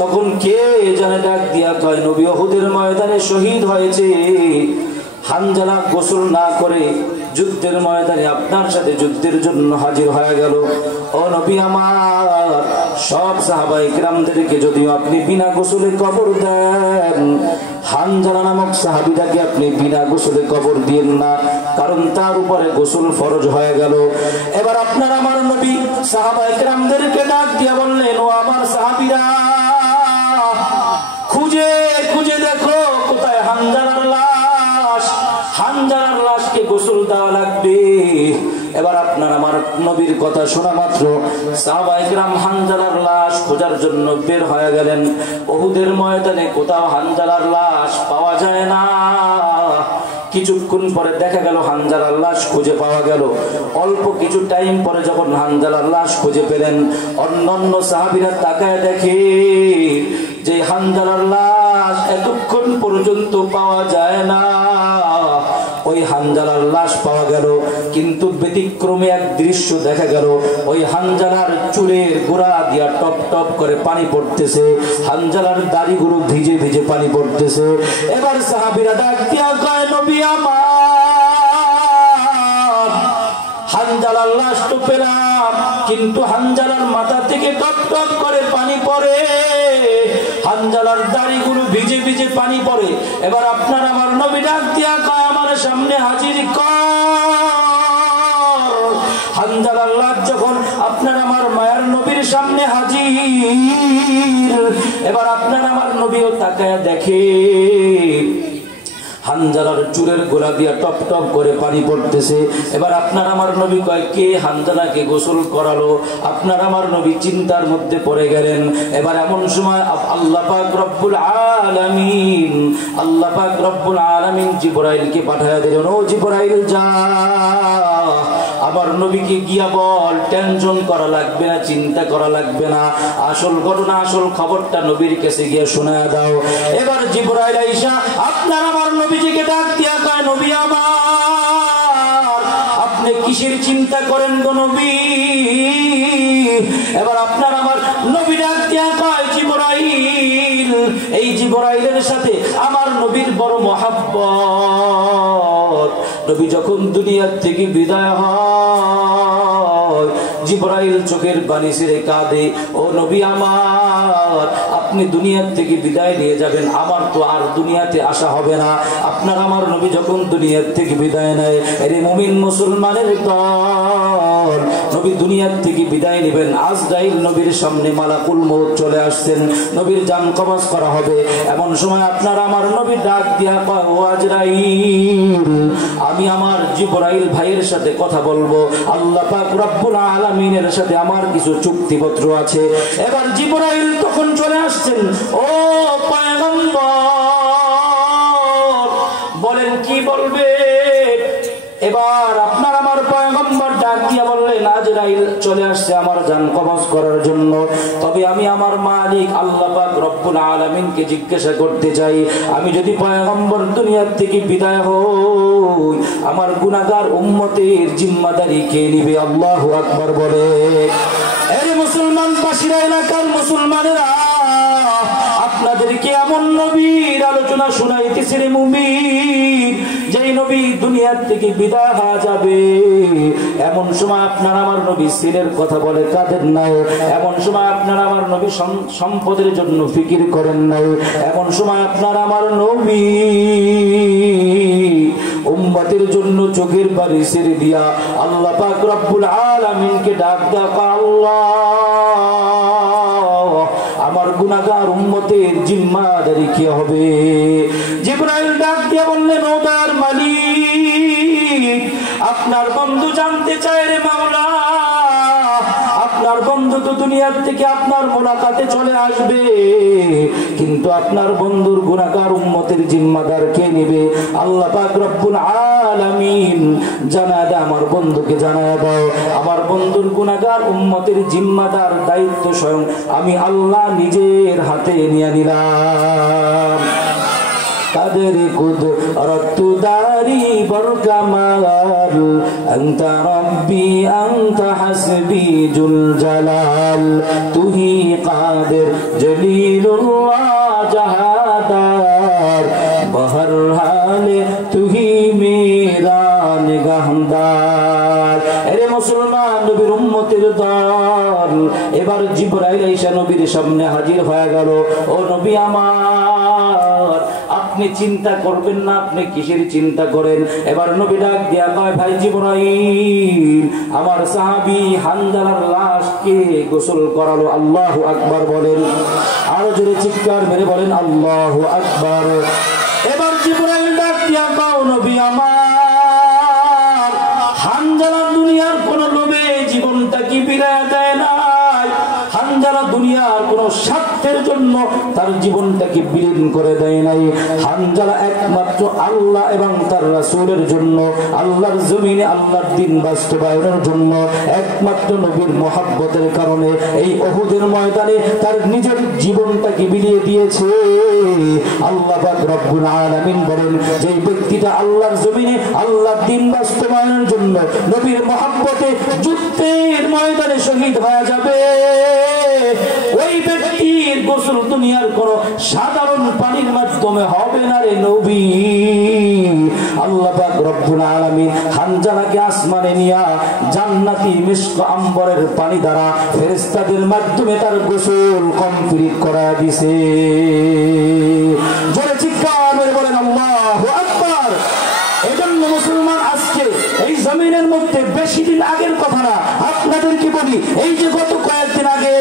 তখন কে জানে ডাক দিয়া কয়, নবী উহুদের ময়দানে শহীদ হয়েছে। হানজালা গোসল না করে যুদ্ধের ময়দানে আপনার সাথে যুদ্ধের জন্য হাজির হয়ে গেল। ও নবী আমার, সব সাহাবায়ে কেরামদেরকে যদিও আপনি বিনা গোসলে কবর দেন, হানজালা নামক সাহাবীটাকে আপনি বিনা গোসলে কবর দিয়েন না, কারণ তার উপরে গোসল ফরজ হয়ে গেল। এবার আপনার আমার নবী সাহাবায়ে কেরামদেরকে ডাক দিয়া বললেন, ও আমার সাহাবীরা, খুঁজে খুঁজে দেখো কোথায় হানজালার লাশ, হানজালার লাশকে গোসল দেওয়া লাগবে। এবার আপনার আমার নবীর কথা শোনা মাত্র সাহাবায়ে কেরাম হানজালার লাশ খোঁজার জন্য বের হয়ে গেলেন। উহুদের ময়দানে কোথাও হানজালার লাশ পাওয়া যায় না। কিছুক্ষণ পরে দেখা গেল হানজালার লাশ খুঁজে পাওয়া গেল। অল্প কিছু টাইম পরে যখন হানজালার লাশ খুঁজে পেলেন, অন্যান্য সাহাবীরা তাকায় দেখে যে হানজালার লাশ এতক্ষণ পর্যন্ত পাওয়া যায় না। ওই হানজালার লাশ পাওয়া গেল, কিন্তু ব্যতিক্রমী এক দৃশ্য দেখা গেল। ওই হানজালার চুলের গোড়া দিয়া টপ টপ করে পানি পড়তেছে, হানজালার দাড়িগুলো ভিজে ভিজে পানি পড়তেছে। এবার সাহাবীরা ডাক দিয়া কয়, নবী আমার, হানজালার লাশ তো পেলাম, কিন্তু হানজালার মাথা থেকে টপ টপ করে পানি পড়ে, হানজালার দাড়িগুলো ভিজে ভিজে পানি পড়ে। এবার আপনার আমার নবী ডাক দিয়া কয়, আমার সামনে হাজির কর। হানজালার লাশ যখন আপনার আমার মায়ের নবীর সামনে হাজির, এবার আপনার আমার নবীও তাকায়া দেখে হানজালার চুলের গোড়া দিয়া টপ টপ করে পানি পড়তেছে। এবার আপনার আমার নবী কয়, কে হানজালাকে গোসল করালো? আপনার আমার নবী চিন্তার মধ্যে পড়ে গেলেন। এবার এমন সময় আল্লাহ পাক রব্বুল আলামিন, আল্লাহ পাক রব্বুল আলামিন জিবরাইলকে পাঠায়া দিলেন, ও জিবরাইল যা, আমার নবীকে গিয়া বল, টেনশন করা লাগবে না, চিন্তা করা লাগবে না, আসল ঘটনা আসল খবরটা নবীর কাছে গিয়ে শোনায়া দাও। এবার জিবরাইল আইসা আপনার আমার নবীজিকে ডাক দিয়া কয়, নবী আমার, আপনি কিসের চিন্তা করেন গো নবী? এবার আপনার আমার নবী ডাক দিয়া কয়, জিবরাইল, এই জিবরাইলের সাথে আমার নবীর বড় মহব্বত। নবী যখন দুনিয়ার থেকে বিদায় হয়, জিবরাইল চোখের পানি ছেড়ে কাঁদে, ও নবী আমার, আপনি দুনিয়ার থেকে বিদায় নিয়ে যাবেন, আমার তো আর দুনিয়াতে আসা হবে না। আপনার আমার নবী যখন দুনিয়ার থেকে বিদায় নেয়, এর মুমিন মুসলমানের দল, নবী দুনিয়ার থেকে বিদায় নেবেন, আজরাইল নবীর সামনে মালাকুল মউত চলে আসছেন, নবীর জান কবজ করা হবে। এমন সময় আপনার আমার নবী ডাক দিয়া কয়, ও আজরাইল, আমি আমার জিবরাইল ভাইয়ের সাথে কথা বলবো, আল্লাহ পাক রব্বুল আলামিনের সাথে আমার কিছু চুক্তিপত্র আছে। এবার জিবরাইল তখন চলে আসছেন, ও পয়গম্বর, বলেন কি বলবে? এবার আপনার আমার পয়গম্বর ডাক দিয়া বললেন, আজরাইল চলে আসছে আমার জান কবজ করার জন্য। তবে আমি আমার মালিক আল্লাহ পাক রব্বুল আলামিনকে জিজ্ঞাসা করতে চাই, আমি যদি পয়গম্বর দুনিয়ার থেকে বিদায় হই, আমার গুনাহগার উম্মতের জিম্মাদারি কে নিবে? আল্লাহু আকবার বলে। আরে মুসলমান পাশিরা এলাকার মুসলমানেরা, আপনাদেরকে এমন নবীর আলোচনা শোনাইতেছে রে মুমিন, যেই নবী দুনিয়ার থেকে বিদায় হয়ে যাবে। এমন সময় আপনার আমার নবী সিলের কথা বলে কাঁদেন নাই, এমন সময় আপনার আমার নবী সম্পদের জন্য ফিকির করেন নাই, এমন সময় আপনার আমার নবী উম্মতের জন্য চোখের বাড়ি ছেড়ে দিয়া আল্লাহ পাক রব্বুল আলামিনকে ডাক ডাকা, আল্লাহ আমার গুনাহগার উম্মতের জিম্মাদারি কি হবে? জিবরাইল ডাক দিয়ে বললেন, ও দয়ার মালিক, আপনার বন্ধু জানতে চায় রে মাওলা, আপনার বন্ধু তো দুনিয়ার থেকে আপনার মোলাকাতে চলে আসবে, কিন্তু আপনার বন্ধুর গুনাহগার উম্মতের জিম্মাদার কে নেবে? আল্লাহ পাক রব্বুল আলামিন জানায় দাও, আমার বন্ধুকে জানায় দাও, আমার বন্ধুর গুনাহগার উম্মতের জিম্মাদার দায়িত্ব স্বয়ং আমি আল্লাহ নিজের হাতে নিয়ে নিলাম। কাদের কুদরত দারি বরকামাল, আনতা রব্বি আনতা হাসবি জুল জালাল, তুহি কাদের জলিলুল্লাহ জাহাদার, বহর হালে তুহি মেরা নিগাহদার। আরে মুসলমান, নবীর উম্মতের দল এবার জিবরাইল আইসা নবীর সামনে হাজির হয়ে গেল। ও নবী আমার, আপনি চিন্তা করবেন না, আপনি কিসের চিন্তা করেন? এবার নবী ডাক দিয়া কয়, ভাই জিবরাইল, আমার সাহাবী হানজালার লাশকে গোসল করালো। আল্লাহু আকবার বলেন, আরো জোরে চিৎকার মেরে বলেন আল্লাহু আকবার। এবার জিবরাইল ডাক দিয়া কয়, নবী আমার, হানজালা দুনিয়ার কোন লোভে জীবনটা কি বিরায় দেয় নাই, হানজালা দুনিয়ার কোন স্বার্থের জন্য তার জীবনটাকে বিলীন করে দেয় নাই। হানজালা একমাত্র আল্লাহ এবং তার রাসূলের জন্য, আল্লাহর জমিনে আল্লাহর দ্বীন বাস্তবায়নের জন্য, একমাত্র নবীর মহব্বতের কারণে এই উহুদের ময়দানে তার নিজের জীবনটাকে বিলিয়ে দিয়েছে। আল্লাহ পাক রব্বুল আলামিন বলেন, যে ব্যক্তিটা আল্লাহর জমিনে আল্লাহর দ্বীন বাস্তবায়নের জন্য নবীর মহব্বতে যুদ্ধের ময়দানে শহীদ হয়ে যাবে, ওই ব্যক্তির গোসল দুনিয়ার কোন সাধারণ পানির মাধ্যমে হবে না রে নবী। আল্লাহ পাক রব্বুল আলামিন হানজালাকে আসমানে নিয়া জান্নাতি মিশক আম্বরের পানি দ্বারা ফেরেশতাদের মাধ্যমে তার গোসল কমপ্লিট করা দিয়েছে। জোরে চিৎকার মেরে বলেন আল্লাহু আকবার। এজন্য মুসলমান, আজকে এই জমিনের মধ্যে বেশি দিন আগের কথা না, আপনাদেরকে বলি, এই যে গত কয়েকদিন আগে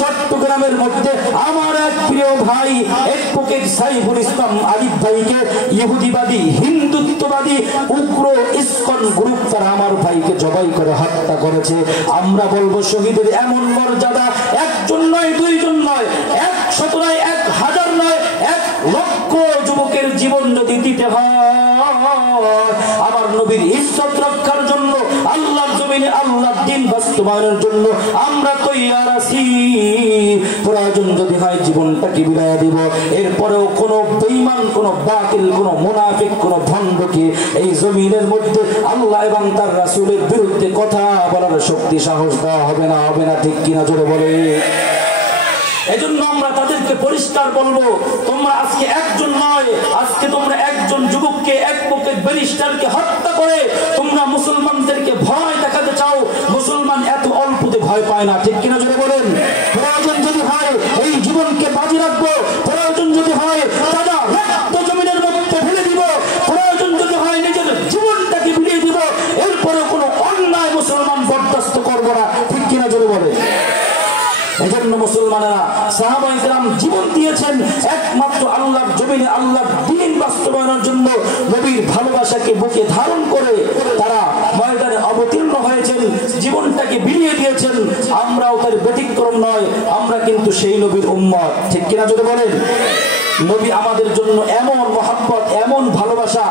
চট্টগ্রামের মধ্যে আমার এক প্রিয় ভাই অ্যাডভোকেট সাইফুল ইসলাম আলিফ ভাইকে ইহুদিবাদী হিন্দুত্ববাদী উগ্র ইসকন গ্রুপ তারা আমার ভাইকে জবাই করে হত্যা করেছে। আমরা বলবো, শহীদের এমন মর্যাদা একজন নয়, দুইজন নয়, 100 নয়, 1000 নয়, 1 লক্ষ যুবকের জীবন যদি দিতে হয় আমার নবীর ইজ্জত রক্ষার জন্য, আল্লাহর জমিনে আল্লাহর দ্বীন বাস্তবায়নের জন্য আমরা তৈয়ার আছি। প্রয়োজন যদি হয় জীবনটাকে বিলাইয়া দিব, এরপরেও কোন বেঈমান, কোন বাতিল, কোন মুনাফিক, কোন ভণ্ডকে এই জমিনের মধ্যে আল্লাহ এবং তার রাসূলের বিরুদ্ধে কথা বলার শক্তি সাহস দেওয়া হবে না। হবে না ঠিক কিনা? জোরে বলে। এজন্য আমরা তাদেরকে পরিষ্কার বলবো, তোমরা আজকে একজন নয়, আজকে তোমরা একজন যুবককে, অ্যাডভোকেট ব্যারিস্টারকে হত্যা করে তোমরা মুসলমানদেরকে ভয় দেখাতে চাও। মুসলমান এত অল্পতে ভয় পায় না, ঠিক কিনা? জোরে বলেন। প্রয়োজন যদি হয় এই জীবনকে বাজি রাখবো, প্রয়োজন যদি হয় তাজা রক্ত জমিনের মধ্যে ফেলে দিব, প্রয়োজন যদি হয় নিজের জীবনটাকে বিলিয়ে দিব, এরপরে কোনো অন্যায় মুসলমান বরদাস্ত করবো না, ঠিক কিনা? জোরে বলে। এজন্য মুসলমানেরা, সাহাবায়ে কেরাম জীবন দিয়েছেন একমাত্র আল্লাহর জমিনে আল্লাহর দ্বীন বাস্তবায়নের জন্য। নবীর ভালোবাসাকে বুকে ধারণ করে তারা ময়দানে অবতীর্ণ হয়েছেন, জীবনটাকে বিলিয়ে দিয়েছেন। আমরাও তার ব্যতিক্রম নয়, আমরা কিন্তু সেই নবীর উম্মত, ঠিক কিনা? যদি বলেন। নবী আমাদের জন্য এমন মহব্বত, এমন ভালোবাসা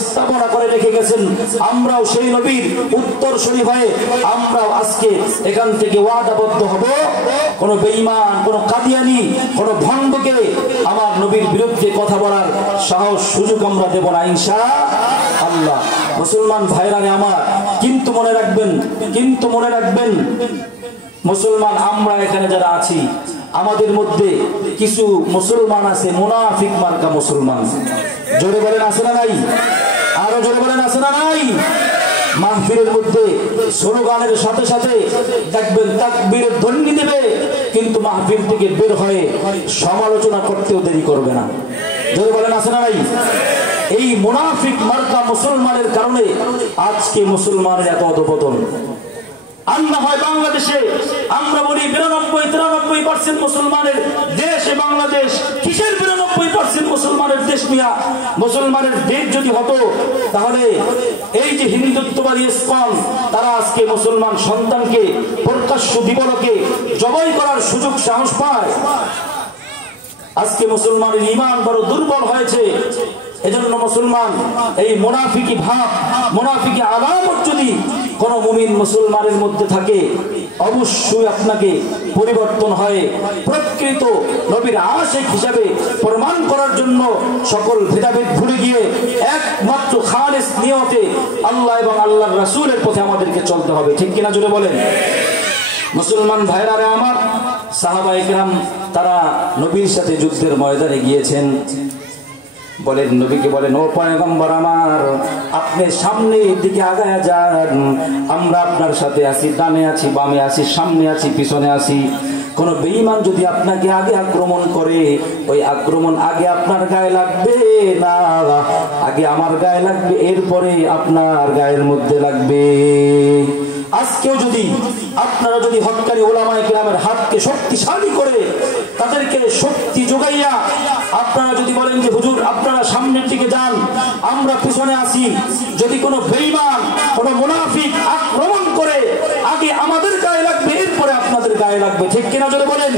স্থাপনা করে রেখে গেছেন, আমরাও সেই নবীর উত্তরসূরি হয়ে আমরাও আজকে এখান থেকে ওয়াদাবদ্ধ হব, কোন বেঈমান, কোন কাদিয়ানি, কোন ভণ্ডকে আমার নবীর বিরুদ্ধে কথা বলার সাহস সুযোগ আমরা দেব না ইনশাআল্লাহ। মুসলমান ভাইরানে আমার, কিন্তু মনে রাখবেন মুসলমান আমরা এখানে যারা আছি, আমাদের মধ্যে কিছু মুসলমান আছে মুনাফিক মার্কা মুসলমান। জোরে বলেন আছে না নাই? আরো জোরে বলেন আছে না নাই? মাহফিলের মধ্যে স্লোগানের সাথে সাথে দেখবেন তাকবীরের ধ্বনি দেবে, কিন্তু মাহফিল থেকে বের হয়ে সমালোচনা করতেও দেরি করবে না। জোরে বলেন আছে না নাই? এই মুনাফিক মার্কা মুসলমানের কারণে আজকে মুসলমানের এত অধঃপতন। আর না হয় বাংলাদেশে আমরা বলি 92-93% মুসলমানের দেশ বাংলাদেশ। কিসের 92% মুসলমানের দেশ মিয়া? মুসলমানের দেশ যদি হতো তাহলে এই যে হিন্দুত্ববাদী ইসকন, তারা আজকে মুসলমান সন্তানকে প্রকাশ্য দিবসকে জবাই করার সুযোগ সাহস পায়। আজকে মুসলমানের ঈমান বড় দুর্বল হয়েছে। এজন্য মুসলমান এই মুনাফিকি ভাব, মুনাফিকি আলামত যদি কোন মুমিন মুসলমানের মধ্যে থাকে, অবশ্যই আপনাকে পরিবর্তন হয়ে প্রকৃত নবীর আশিক হিসাবে প্রমাণ করার জন্য সকল ভেদাভেদ ভুলে গিয়ে একমাত্র খালিস নিয়তে আল্লাহ এবং আল্লাহর রাসূলের পথে আমাদেরকে চলতে হবে। ঠিক কিনা জোরে বলেন? মুসলমান ভাইরারে আমার, সাহাবায়ে কেরাম তারা নবীর সাথে যুদ্ধের ময়দানে গিয়েছেন। বলেন নবীকে বলেন, ও পয়গম্বর আমার, আপনি সামনের দিকে আগায়া যান, আমরা আপনার সাথে আছি, ডানে আছি, বামে আছি, সামনে আছি, পিছনে আছি। কোন বেঈমান যদি আপনাকে আগে আক্রমণ করে, ওই আক্রমণ আগে আপনার গায়ে লাগবে না, আগে আমার গায়ে লাগবে, এরপরে আপনার গায়ের মধ্যে লাগবে। আজকেও যদি আপনারা যদি হক্কানি উলামায়ে কিরামের হাতকে শক্তিশালী করে তাদেরকে শক্তি যোগাইয়া আপনারা যদি বলেন যে হুজুর আপনারা সামনের দিকে যান, আমরা পিছনে আছি, যদি কোনো বেঈমান, কোনো মুনাফিক আক্রমণ করে আগে আমাদের গায়ে লাগবে, এরপরে আপনাদের গায়ে লাগবে। ঠিক কিনা জোরে বলেন?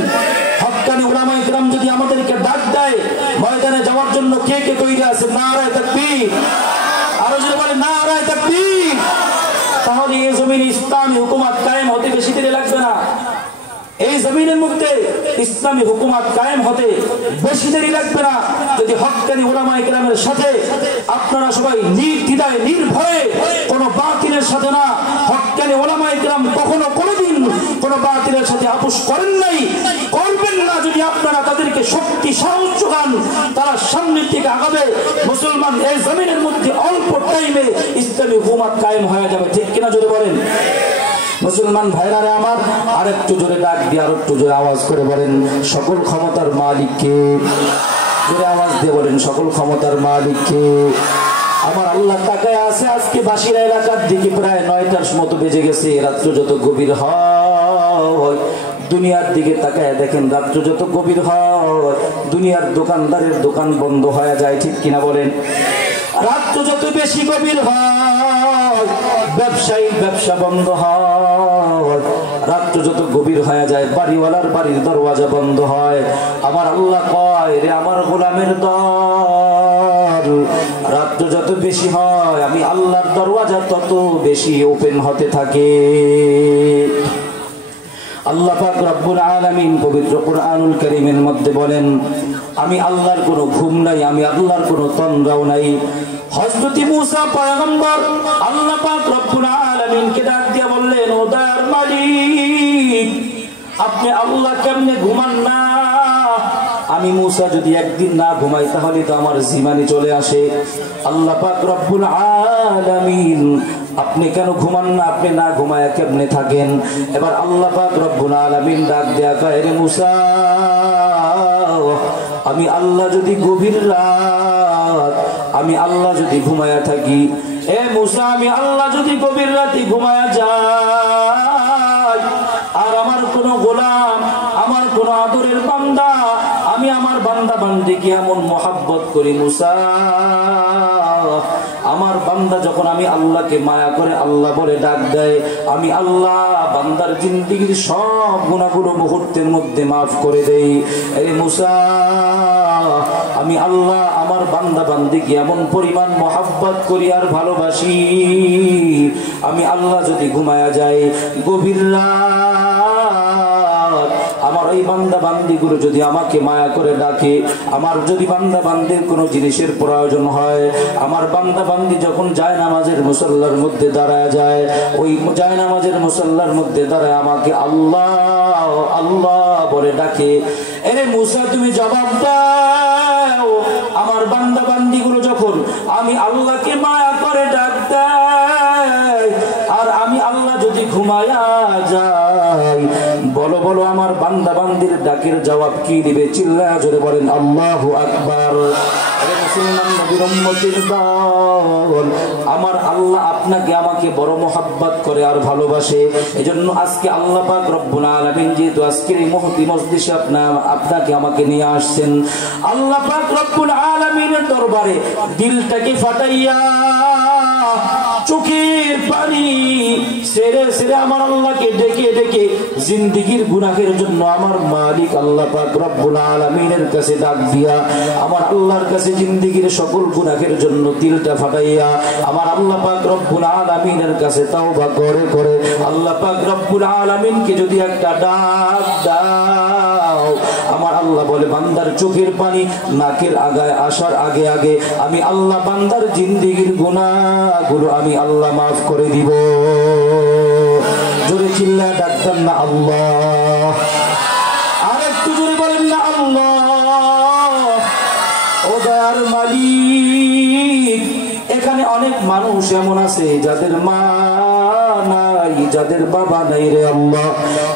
হক্কানি উলামায়ে কিরাম যদি আমাদেরকে ডাক দেয় ময়দানে যাওয়ার জন্য, কে কে তৈরি আছে? নারায়ে তাকবীর। আরো জোরে বলেন নারায়ে তাকবীর। তাহলে এই জমিনে ইসলামী হুকুমত কায়েম হতে বেশি দেরি লাগবে না। এই জমিনের মধ্যে ইসলামী হুকুমত কায়েম হতে বেশি দেরি লাগবে না, যদি হক্কানি উলামায়ে কেরামের সাথে আপনারা সবাই নির্দ্বিধায় নির্ভয়ে কোনো বাতিলের সাথে না। হক্কানি উলামায়ে কেরাম কখনো কোনোদিন কোনো বাতিলের সাথে আপোষ করেন নাই, করবেন না। যদি আপনারা তাদেরকে শক্তি সাহস যোগান, তারা সামনের দিকে আগাবে। মুসলমান এই জমিনের মধ্যে অল্প টাইমে ইসলামী হুকুমত কায়েম হয়ে যাবে। ঠিক কিনা জোরে বলেন? মুসলমান ভাইরারে আমার, আর একটু জোরে ডাক দিয়ে আর একটু জোরে আওয়াজ করে বলেন, সকল ক্ষমতার মালিককে। জোরে আওয়াজ দিয়ে বলেন, সকল ক্ষমতার মালিককে। আমার আল্লাহ তাকায় আছে। আজকে বাসিরা এলাকার দিকে প্রায় 9টার মতো বেজে গেছে। রাত্র যত গভীর হয়, দুনিয়ার দিকে তাকায় দেখেন, রাত্র যত গভীর হয় দুনিয়ার দোকানদারের দোকান বন্ধ হয়ে যায়। ঠিক কিনা বলেন? রাত্র যত বেশি গভীর হয় ব্যবসায়ী ব্যবসা বন্ধ হয়। রাত্র যত গভীর হয়ে যায় বাড়িওয়ালার বাড়ির দরওয়াজা বন্ধ হয়। আমার আল্লাহ কয়, রে আমার গোলামের দল, রাত্র যত বেশি হয় আমি আল্লাহর দরওয়াজা তত বেশি ওপেন হতে থাকে। আল্লাহ পাক রব্বুল আলামিন পবিত্র কুরআনুল কারীমের মধ্যে বলেন, আমি আল্লাহর কোনো ঘুম নাই, আমি আল্লাহর কোনো তন্দ্রাও নাই। হযরত মুসা পয়গম্বর আল্লাহ পাক রব্বুল আলামিনকে ডাক দিয়ে বললেন, ও দয়ার মালিক, আপনি আল্লাহ কেমনে ঘুমান না? আমি মুসা যদি একদিন না ঘুমাই তাহলে তো আমার জীবনে চলে আসে। আল্লাহ পাক রব্বুল আলামিন, আপনি কেন ঘুমান না? আপনি না ঘুমায়া কেমনে থাকেন? এবার আল্লাহ পাক রব্বুল আলামিন ডাক দেয়া কয়, রে মুসা, আমি আল্লাহ যদি গভীর রাত আমি আল্লাহ যদি ঘুমায়া থাকি, এ মুসা আমি আল্লাহ যদি গভীর রাতে ঘুমায়া যাই, আর আমার কোন গোলাম, আমার কোন আদরের বান্দা, আমি আমার বান্দা বান্দিকে এমন মহাব্বত করি মুসা, আমার বান্দা যখন আমি আল্লাহকে মায়া করে আল্লাহ বলে ডাক দেয়, আমি আল্লাহ বান্দার জিন্দেগীর সব গুনাহগুলো মুহূর্তের মধ্যে মাফ করে দেই। এই মুসা, আমি আল্লাহ আমার বান্দা বান্দিকে এমন পরিমাণ মহাব্বত করি আর ভালোবাসি, আমি আল্লাহ যদি ঘুমায়া যায় গভীর রাত, আমার এই বান্দা বান্দিগুলো যদি আমাকে মায়া করে ডাকে, আমার যদি বান্দা বান্দির কোনো জিনিসের প্রয়োজন হয়, আমার বান্দা বান্দি যখন যায় নামাজের মুসল্লার মধ্যে দাঁড়ায় যায়, ওই যায় নামাজের মুসল্লার মধ্যে দাঁড়ায় আমাকে আল্লাহ আল্লাহ বলে ডাকে, এরে মুসা তুমি জবাব দাও। আমার বান্দা বান্দিগুলো যখন আমি আল্লাহকে মায়া করে ডাক দেয় আর আমি আল্লাহ যদি ঘুমায়া যাই, বলো বলো আমার বান্দা বান্দির ডাকের জবাব কি দিবে? চিল্লায়া জোরে বলেন আল্লাহু আকবার। আমার আল্লাহ আপনাকে আমাকে বড় মোহাব্বত করে আর ভালোবাসে। এজন্য আজকে আল্লাহ পাক রব্বুল আলামিন যেহেতু আজকের এই মহতি মজলিসে আপনাকে আমাকে নিয়ে আসছেন, আল্লাহ পাক রব্বুল আলামিনের দরবারে দিলটাকে ফাটাইয়া চোখের পানি সেরে সেরে আমার আল্লাহকে ডেকে ডেকে জিন্দেগীর গুনাহের জন্য আমার মালিক আল্লাহ পাক রব্বুল আলামিনের কাছে ডাক দিয়া আমার আল্লাহর কাছে জিন্দেগীর সকল গুনাহের জন্য দিলটা ফাটাইয়া আমার আল্লাহ পাক রব্বুল আলামিনের কাছে তাওবা করে করে আল্লাহ পাক রব্বুল আলামিনকে যদি একটা ডাক দাও, আমার আল্লাহ বলে বান্দার চোখের পানি নাকের আগায় আসার আগে আগে আমি আল্লাহ বান্দার জিন্দেগীর গুনাহগুলো আমি আল্লাহ মাফ করে দিব। জোরে চিল্লা ডাকবেন না আল্লাহ, আর একটু জোরে বলেন না আল্লাহ। ও দয়ার মালিক, এখানে অনেক মানুষ এমন আছে যাদের মা নাই, যাদের বাবা নাই রে আল্লাহ।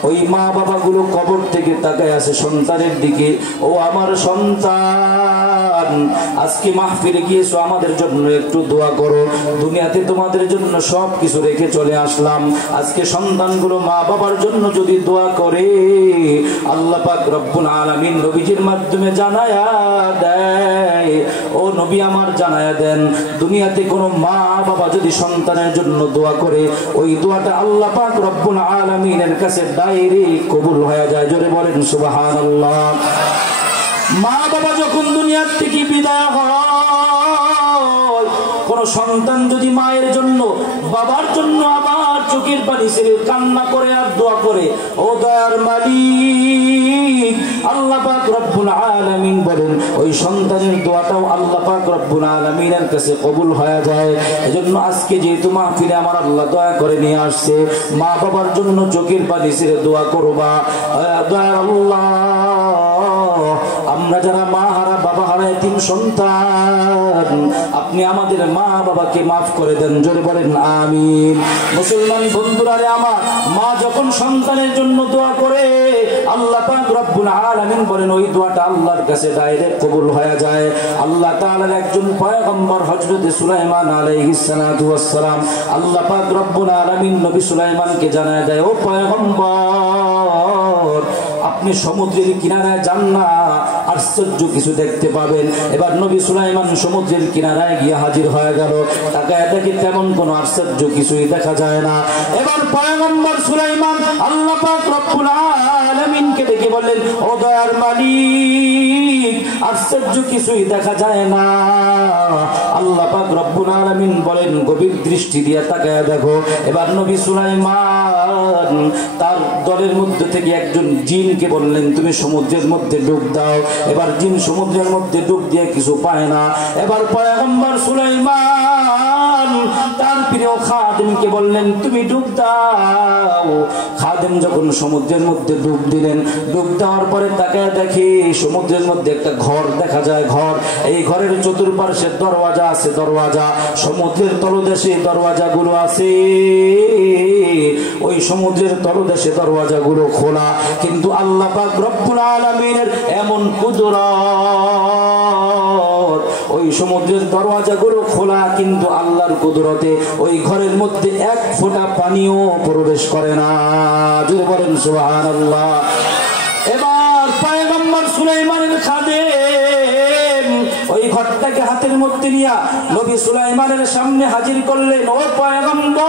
ওই মা বাবা গুলো কবর থেকে তাকায় আছে সন্তানের দিকে, ও আমার সন্তান আজকে মাহফিলে গিয়েছো, আমাদের জন্য একটু দোয়া করো। দুনিয়াতে তোমাদের জন্য সব কিছু রেখে চলে আসলাম, আজকে সন্তানগুলো মা বাবার জন্য যদি দোয়া করে আল্লাহ পাক রব্বুল আলামিন নবীজির মাধ্যমে জানায়া দেয়, ও নবী আমার জানায়া দেন, দুনিয়াতে কোনো মা বাবা যদি সন্তানের জন্য দোয়া করে ওই দোয়াটা আল্লাহ পাক রব্বুল আলামিনের কাছে ডাইরেক্ট কবুল হয়ে যায়। জোরে বলেন সুবহানাল্লাহ। মা বাবা যখন দুনিয়ার থেকে বিদায় হয়, কোন সন্তান যদি মায়ের জন্য বাবার জন্য আবার চোখের পানি ছেড়ে কান্না করে আর দোয়া করে, ও দয়ার মালিক আল্লাহ পাক রব্বুল আলামিন বলেন ওই সন্তানের দোয়াটাও আল্লাহ পাক রব্বুল আলামিনের কাছে কবুল হয়ে যায়। এজন্য আজকে যেহেতু মাহফিলে আমার আল্লাহ দয়া করে নিয়ে আসছে, মা বাবার জন্য চোখের পানি ছেড়ে দোয়া করবা। দয়ার আল্লাহ, আমরা যারা মা হারা বাবা হারা এতিম সন্তান, আপনি আমাদের মা বাবাকে মাফ করে দেন। জোরে বলেন আমিন। মুসলমান বন্ধুরা রে আমার, মা যখন সন্তানের জন্য দোয়া করে আল্লাহ পাক রব্বুল আলামিন বলেন ওই দোয়াটা আল্লাহর কাছে ডাইরেক্ট কবুল হয়ে যায়। আল্লাহ তাআলার একজন পয়গম্বর হযরত সুলাইমান আলাইহিস সালাতু ওয়াস সালাম, আল্লাহ পাক রব্বুল আলামিন নবী সুলাইমানকে জানায় দেয়, ও পয়গম্বর আপনি সমুদ্রের কিনারায় যান না, আশ্চর্য কিছু দেখতে পাবেন। এবার নবী সুলাইমান সমুদ্রের কিনারায় গিয়ে হাজির হয়ে গেল, তাকায় দেখে তেমন কোনো আশ্চর্য কিছুই দেখা যায় না। এবার পয়গম্বর সুলাইমান আল্লাহ পাক রব্বুল আলামিনকে ডেকে বললেন, ও দয়ার মালিক আশ্চর্য কিছুই দেখা যায় না। আল্লাহ পাক রব্বুল আলামিন বলেন গভীর দৃষ্টি দিয়ে তাকায় দেখো। এবার নবী সুলাইমান তার দলের মধ্যে থেকে একজন জিনকে বললেন তুমি সমুদ্রের মধ্যে ডুব দাও। এবার জিন সমুদ্রের মধ্যে ডুব দিয়ে কিছু পায় না। এবার পয়গম্বর সুলাইমান তার প্রিয় খাদেমকে বললেন তুমি ডুব দাও। খাদেম যখন সমুদ্রের মধ্যে ডুব দিলেন, ডুব দেওয়ার পরে তাকায় দেখে সমুদ্রের মধ্যে একটা ঘর দেখা যায়। ঘর, এই ঘরের চতুর্পার্শ্বে দরওয়াজা আছে, দরওয়াজা সমুদ্রের তলদেশে দরওয়াজাগুলো আছে। ওই সমুদ্রের তলদেশে দরওয়াজাগুলো খোলা, কিন্তু আল্লাহ পাক রব্বুল আলামিনের এমন কুদরত, ওই সমুদ্রের দরওয়াজাগুলো খোলা কিন্তু আল্লাহর কুদরতে ওই ঘরের মধ্যে এক ফোঁটা পানিও প্রবেশ করে না। যদি বলেন সুবহানাল্লাহ। এবার পয়গম্বর সুলাইমানের খাদেম ওই ঘরটাকে হাতের মধ্যে মূর্তি নিয়ে নবী সুলাইমানের সামনে হাজির করলেন। ও পয়গম্বর,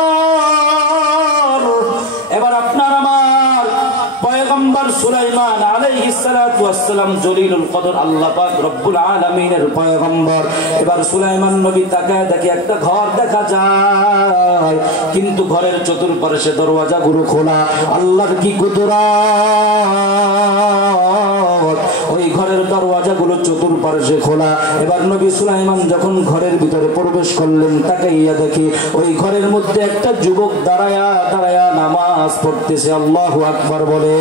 এবার আপনার আমার পয়গম্বর সুলাইমান আলাইহিস সালাতু ওয়াস সালাম জলিলুল কদর আল্লাহ পাক রব্বুল আলামিনের পয়গম্বর। এবার সুলাইমান নবী তাকায় দেখে একটা ঘর দেখা যায়, কিন্তু ঘরের চতুর্পাশে দরওয়াজাগুলো খোলা। আল্লাহর কি কুদরত! ওই ঘরের দরওয়াজাগুলো চতুর্পাশে খোলা। এবার নবী সুলাইমান যখন ঘরের ভিতরে প্রবেশ করলেন, তাকাইয়া দেখে ওই ঘরের মধ্যে একটা যুবক দাঁড়ায়া দাঁড়ায়া নামাজ পড়তেছে। আল্লাহু আকবার বলে।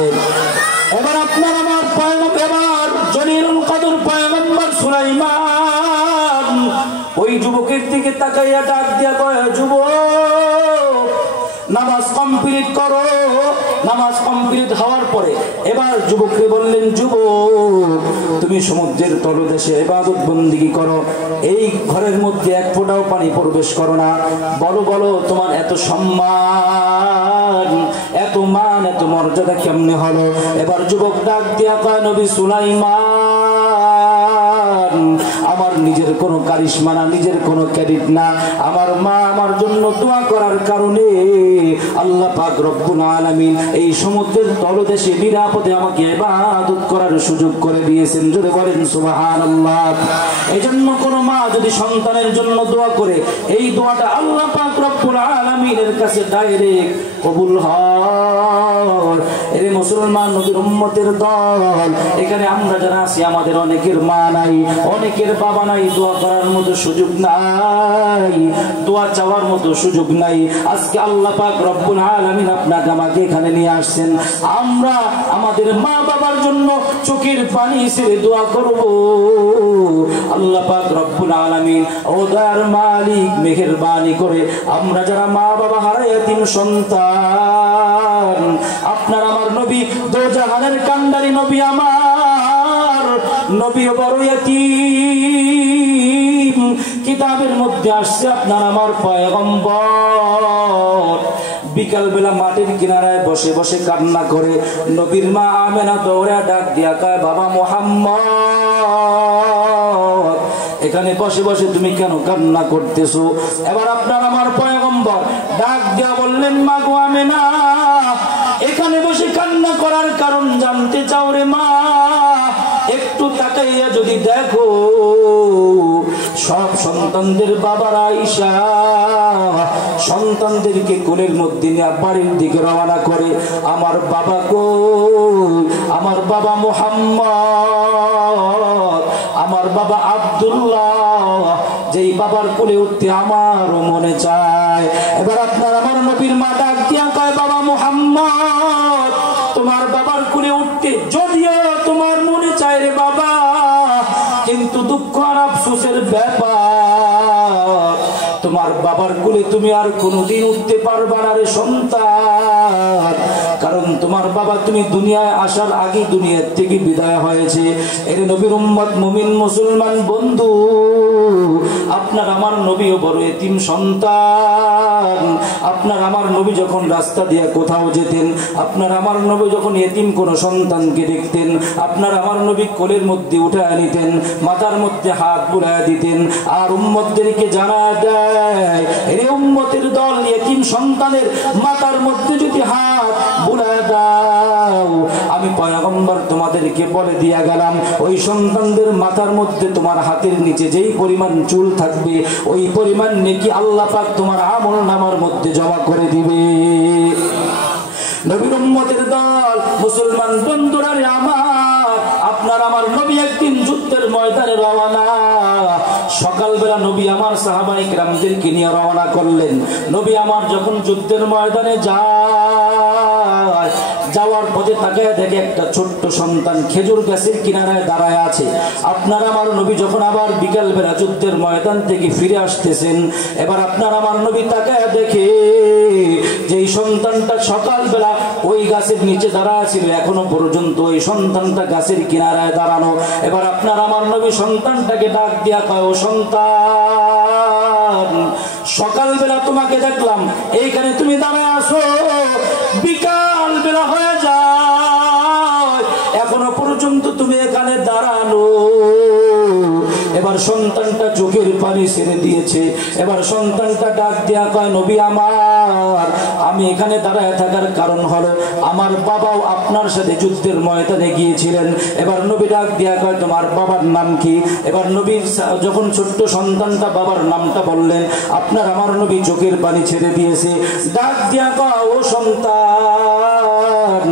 এবার আপনার আমার পয়গম্বর জলিলুল কদর পয়গম্বর সুলাইমান ওই যুবকের দিকে তাকাইয়া ডাক দিয়া কয়, যুবক নামাজ কমপ্লিট করো। নামাজ কমপ্লিট হওয়ার পরে এবার যুবককে বললেন, যুবক তুমি সমুদ্রের তলদেশে ইবাদত বন্দেগী করো, এই ঘরের মধ্যে এক ফোঁটাও পানি প্রবেশ করো না। বলো বলো তোমার এত সম্মান, এত মান, এত মর্যাদা কেমনে হলো? এবার যুবক ডাক দিয়া কয়, নবী সুলাইমান আমার নিজের কোনো কারিশমা না, নিজের কোনো ক্রেডিট না। আমার মা আমার জন্য দোয়া করার কারণে আল্লাহ পাক রব্বুল আলামিন এই সমুদ্রের তলদেশে নিরাপদে আমাকে ইবাদত করার সুযোগ করে দিয়েছেন। জোরে বলেন সুবহানাল্লাহ। এজন্য কোন মা যদি সন্তানের জন্য দোয়া করে, এই দোয়াটা আল্লাহ পাক রব্বুল আলামিনের কাছে ডাইরেক্ট কবুল হয়। এরে মুসলমান নবীর উম্মতের দল, এখানে আমরা যারা আছি আমাদের অনেকের মা নাই, অনেকের বাবা নাই, দোয়া করার মতো সুযোগ নাই, দোয়া চাওয়ার মতো সুযোগ নাই। আজকে আল্লাহ পাক রব্বুল আলামিন আপনাকে আমাকে এখানে নিয়ে আসছেন, আমরা আমাদের মা বাবার জন্য চোখের পানি ছেড়ে দোয়া করব। আল্লাহ পাক রব্বুল আলামিন ও দয়ার মালিক মেহেরবানি করে আমরা যারা মা বাবা হারা এতিম সন্তান, আপনার আমার নবী দোজাহানের কান্ডারি নবী, আমার নবী বড় এতিম, কিতাবের মধ্যে আসছে আপনার আমার পয়গম্বর বিকাল বেলা মাটির কিনারায় বসে বসে কান্না করে। নবীর মা আমেনা দৌড়া ডাক দিয়া কয়, বাবা মুহাম্মদ এখানে বসে বসে তুমি কেন কান্না করতেছো? এবার আপনার আমার পয়গম্বর ডাক দিয়া বললেন, মা গো আমেনা, এখানে বসে কান্না করার কারণ জানতে চাও রে মা? একটু তাকাইয়া যদি দেখো, সব সন্তানদের বাবার আয়েশা সন্তানদেরকে কোলের মধ্যে নিয়ে বাড়ির দিকে রওনা করে। আমার বাবা কই? আমার বাবা মুহাম্মদ, আমার বাবা আব্দুল্লাহ, যেই বাবার কোলে উঠতে আমারও মনে চায়। এবার আপনার আমার নবীর মা ডাক দিয়া কয়, বাবা মুহাম্মদ তোমার বাবার কোলে উঠতে যদিও তোমার মনে চায় রে বাবা, কিন্তু দুঃখ আর আফসোসের ব্যাপার, তোমার বাবার কোলে তুমি আর কোনোদিন উঠতে পারবা না রে সন্তান। কারণ তোমার বাবা তুমি দুনিয়ায় আসার আগে দুনিয়ার থেকে বিদায় হয়েছে। এর নবীর উম্মত মুমিন মুসলমান বন্ধু, আপনার আমার নবীও বড় এতিম সন্তান। আপনার আমার নবী যখন রাস্তা দিয়ে কোথাও যেতেন, আপনার আমার নবী যখন এতিম কোন সন্তানকে দেখতেন, আপনার আমার নবী কোলের মধ্যে উঠায় নিতেন, মাথার মধ্যে হাত বুলায় দিতেন, আর উম্মতদেরকে জানা দেয়, এই উম্মতের দল এতিম সন্তানের মাথার মধ্যে যদি হাত বুলায় দাও, আমি পয়গম্বর তোমাদেরকে বলে দিয়া গেলাম, ওই সন্তানদের মাথার মধ্যে তোমার হাতের নিচে যেই পরিমাণ চুল থাকবে, ওই পরিমাণ নেকি আল্লাহ পাক তোমার আমল নামার মধ্যে জমা করে দিবে। নবীর উম্মতের দল মুসলমান বন্ধুরা রে আমার, আপনার আমার নবী একদিন যুদ্ধের ময়দানে রওনা। সকালবেলা নবী আমার সাহাবায়ে কেরামদেরকে নিয়ে রওনা করলেন। নবী আমার যখন যুদ্ধের ময়দানে যায়, যাওয়ার পথে তাকায় দেখে একটা ছোট্ট সন্তান খেজুর গাছের কিনারায় দাঁড়ায় আছে। আপনার আমার নবী যখন আবার বিকাল বেলা যুদ্ধের ময়দান থেকে ফিরে আসতেছেন, এবার আপনার আমার নবী তাকায় দেখে যে এই সন্তানটা সকালবেলা ওই গাছের নিচে দাঁড়ায় ছিল, এখনো পর্যন্ত ওই সন্তানটা গাছের কিনারায় দাঁড়ানো। এবার আপনার আমার নবী সন্তানটাকে ডাক দিয়া কয়, ও সন্তান, সকালবেলা তোমাকে দেখলাম এইখানে তুমি দাঁড়ায় আসো, বিকাল বেলা হয়ে যায় এখনো পর্যন্ত তুমি এখানে দাঁড়ানো। এবার সন্তানটা চোখের পানি ছেড়ে দিয়েছে। এবার সন্তানটা ডাক দেয়া কয়, নবী আমার, আমি এখানে দাঁড়ায় থাকার কারণ হলো আমার বাবাও আপনার সাথে যুদ্ধের ময়দানে গিয়েছিলেন। এবার নবী ডাক দেয়া কয়, তোমার বাবার নাম কি? এবার নবী যখন ছোট্ট সন্তানটা বাবার নামটা বললেন, আপনার আমার নবী চোখের পানি ছেড়ে দিয়েছে। ডাক দেয়া কয়, ও সন্তান,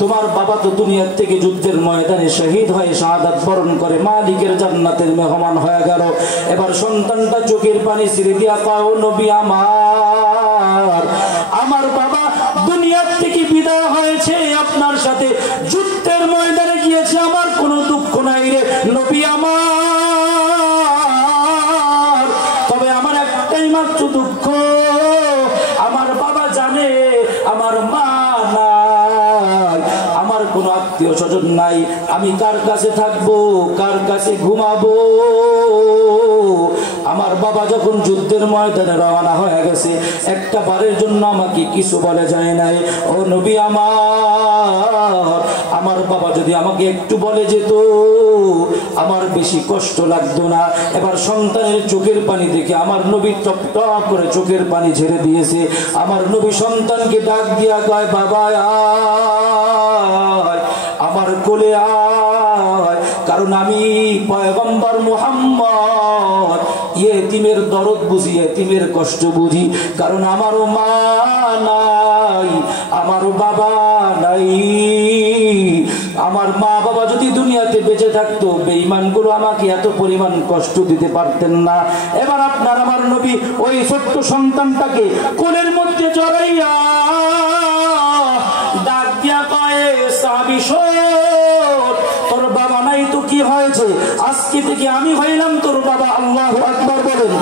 তোমার বাবা তো দুনিয়ার থেকে যুদ্ধের ময়দানে শহীদ হয়ে শাহাদাত বরণ করে মালিকের জান্নাতের মেহমান হয়ে গেল। এবার সন্তানটা চোখের পানি ছেড়ে দিয়া কয়, ও নবী আমার, আমার বাবা দুনিয়ার থেকে বিদায় হয়েছে, আপনার সাথে যুদ্ধের ময়দানে গিয়েছে, আমার কোনো দুঃখ নাই রে নবী আমার। তবে আমার একটাই মাত্র দুঃখ, আমার বাবা জানে আমার মা নাই, আমার কোনো আত্মীয় স্বজন নাই, আমি কার কাছে থাকবো, কার কাছে ঘুমাবো? আমার বাবা যখন যুদ্ধের ময়দানে রওনা হয়ে গেছে, একটা বারের জন্য আমাকে কিছু বলে যায় নাই। ও নবী আমার, আমার বাবা যদি আমাকে একটু বলে যেত আমার বেশি কষ্ট লাগতো না। এবার সন্তানের চোখের পানি দেখে আমার নবী টপ টপ করে চোখের পানি ঝেড়ে দিয়েছে। আমার নবী সন্তানকে ডাক দিয়া কয়, বাবা আয়, আমার কোলে আয়, কারণ আমি পয়গম্বর মুহাম্মদ ইয়েতিমের দরদ বুঝি, ইয়েতিমের কষ্ট বুঝি। কারণ আমারও মা নাই, আমারও বাবা নাই। আমার মা বাবা যদি দুনিয়াতে বেঁচে থাকতো, বেঈমানগুলো আমাকে এত পরিমাণ কষ্ট দিতে পারতেন না। এবার আপনার আমার নবী ওই ছোট্ট সন্তানটাকে কোলের মধ্যে জড়াইয়া ডাক দিয়া কয়, সাহাবী শোন, তোর বাবা নাই তো কি হয়েছে, আজকে থেকে আমি হইলাম তোর বাবা। আল্লাহু আকবার বলেন।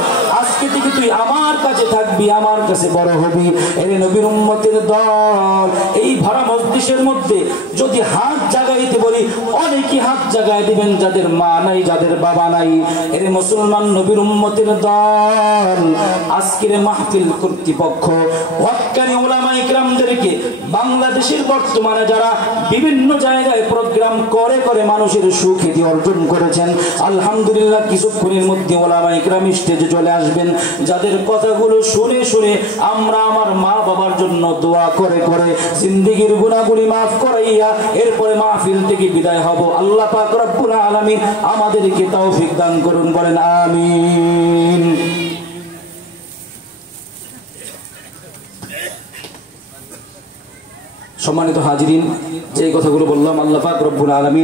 আজকে থেকে তুই আমার কাছে থাকবি, আমার কাছে বড় হবি। এর নবীর উম্মতের দল এই ভরা মজলিসের মধ্যে যদি হাত জাগাইতে বলি, অনেকে হাত জাগাই দিবেন যাদের মা নাই, যাদের বাবা নাই। এর মুসলমান নবীর উম্মতের দল আজকের মাহফিল কর্তৃপক্ষ ওয়াক্কানি উলামায়ে কিরামদেরকে বাংলাদেশের বর্তমানে যারা বিভিন্ন জায়গায় প্রোগ্রাম করে করে মানুষের সুখ্যাতি অর্জন করেছেন, আলহামদুলিল্লাহ কিছুক্ষণের মধ্যে উলামায়ে কিরাম স্টেজে চলে আসবেন, যাদের কথাগুলো শুনে শুনে আমরা আমার মা বাবার জন্য দোয়া করে করে জিন্দেগীর গুনাহগুলি মাফ করাইয়া এরপরে মাহফিল থেকে বিদায় হব। আল্লাহ পাক রব্বুল আলামিন আমাদেরকে তৌফিক দান করুন, বলেন আমিন। সম্মানিত হাজিরিন, যে কথাগুলো বললাম আল্লাহ পাক রব্বুল আলামিন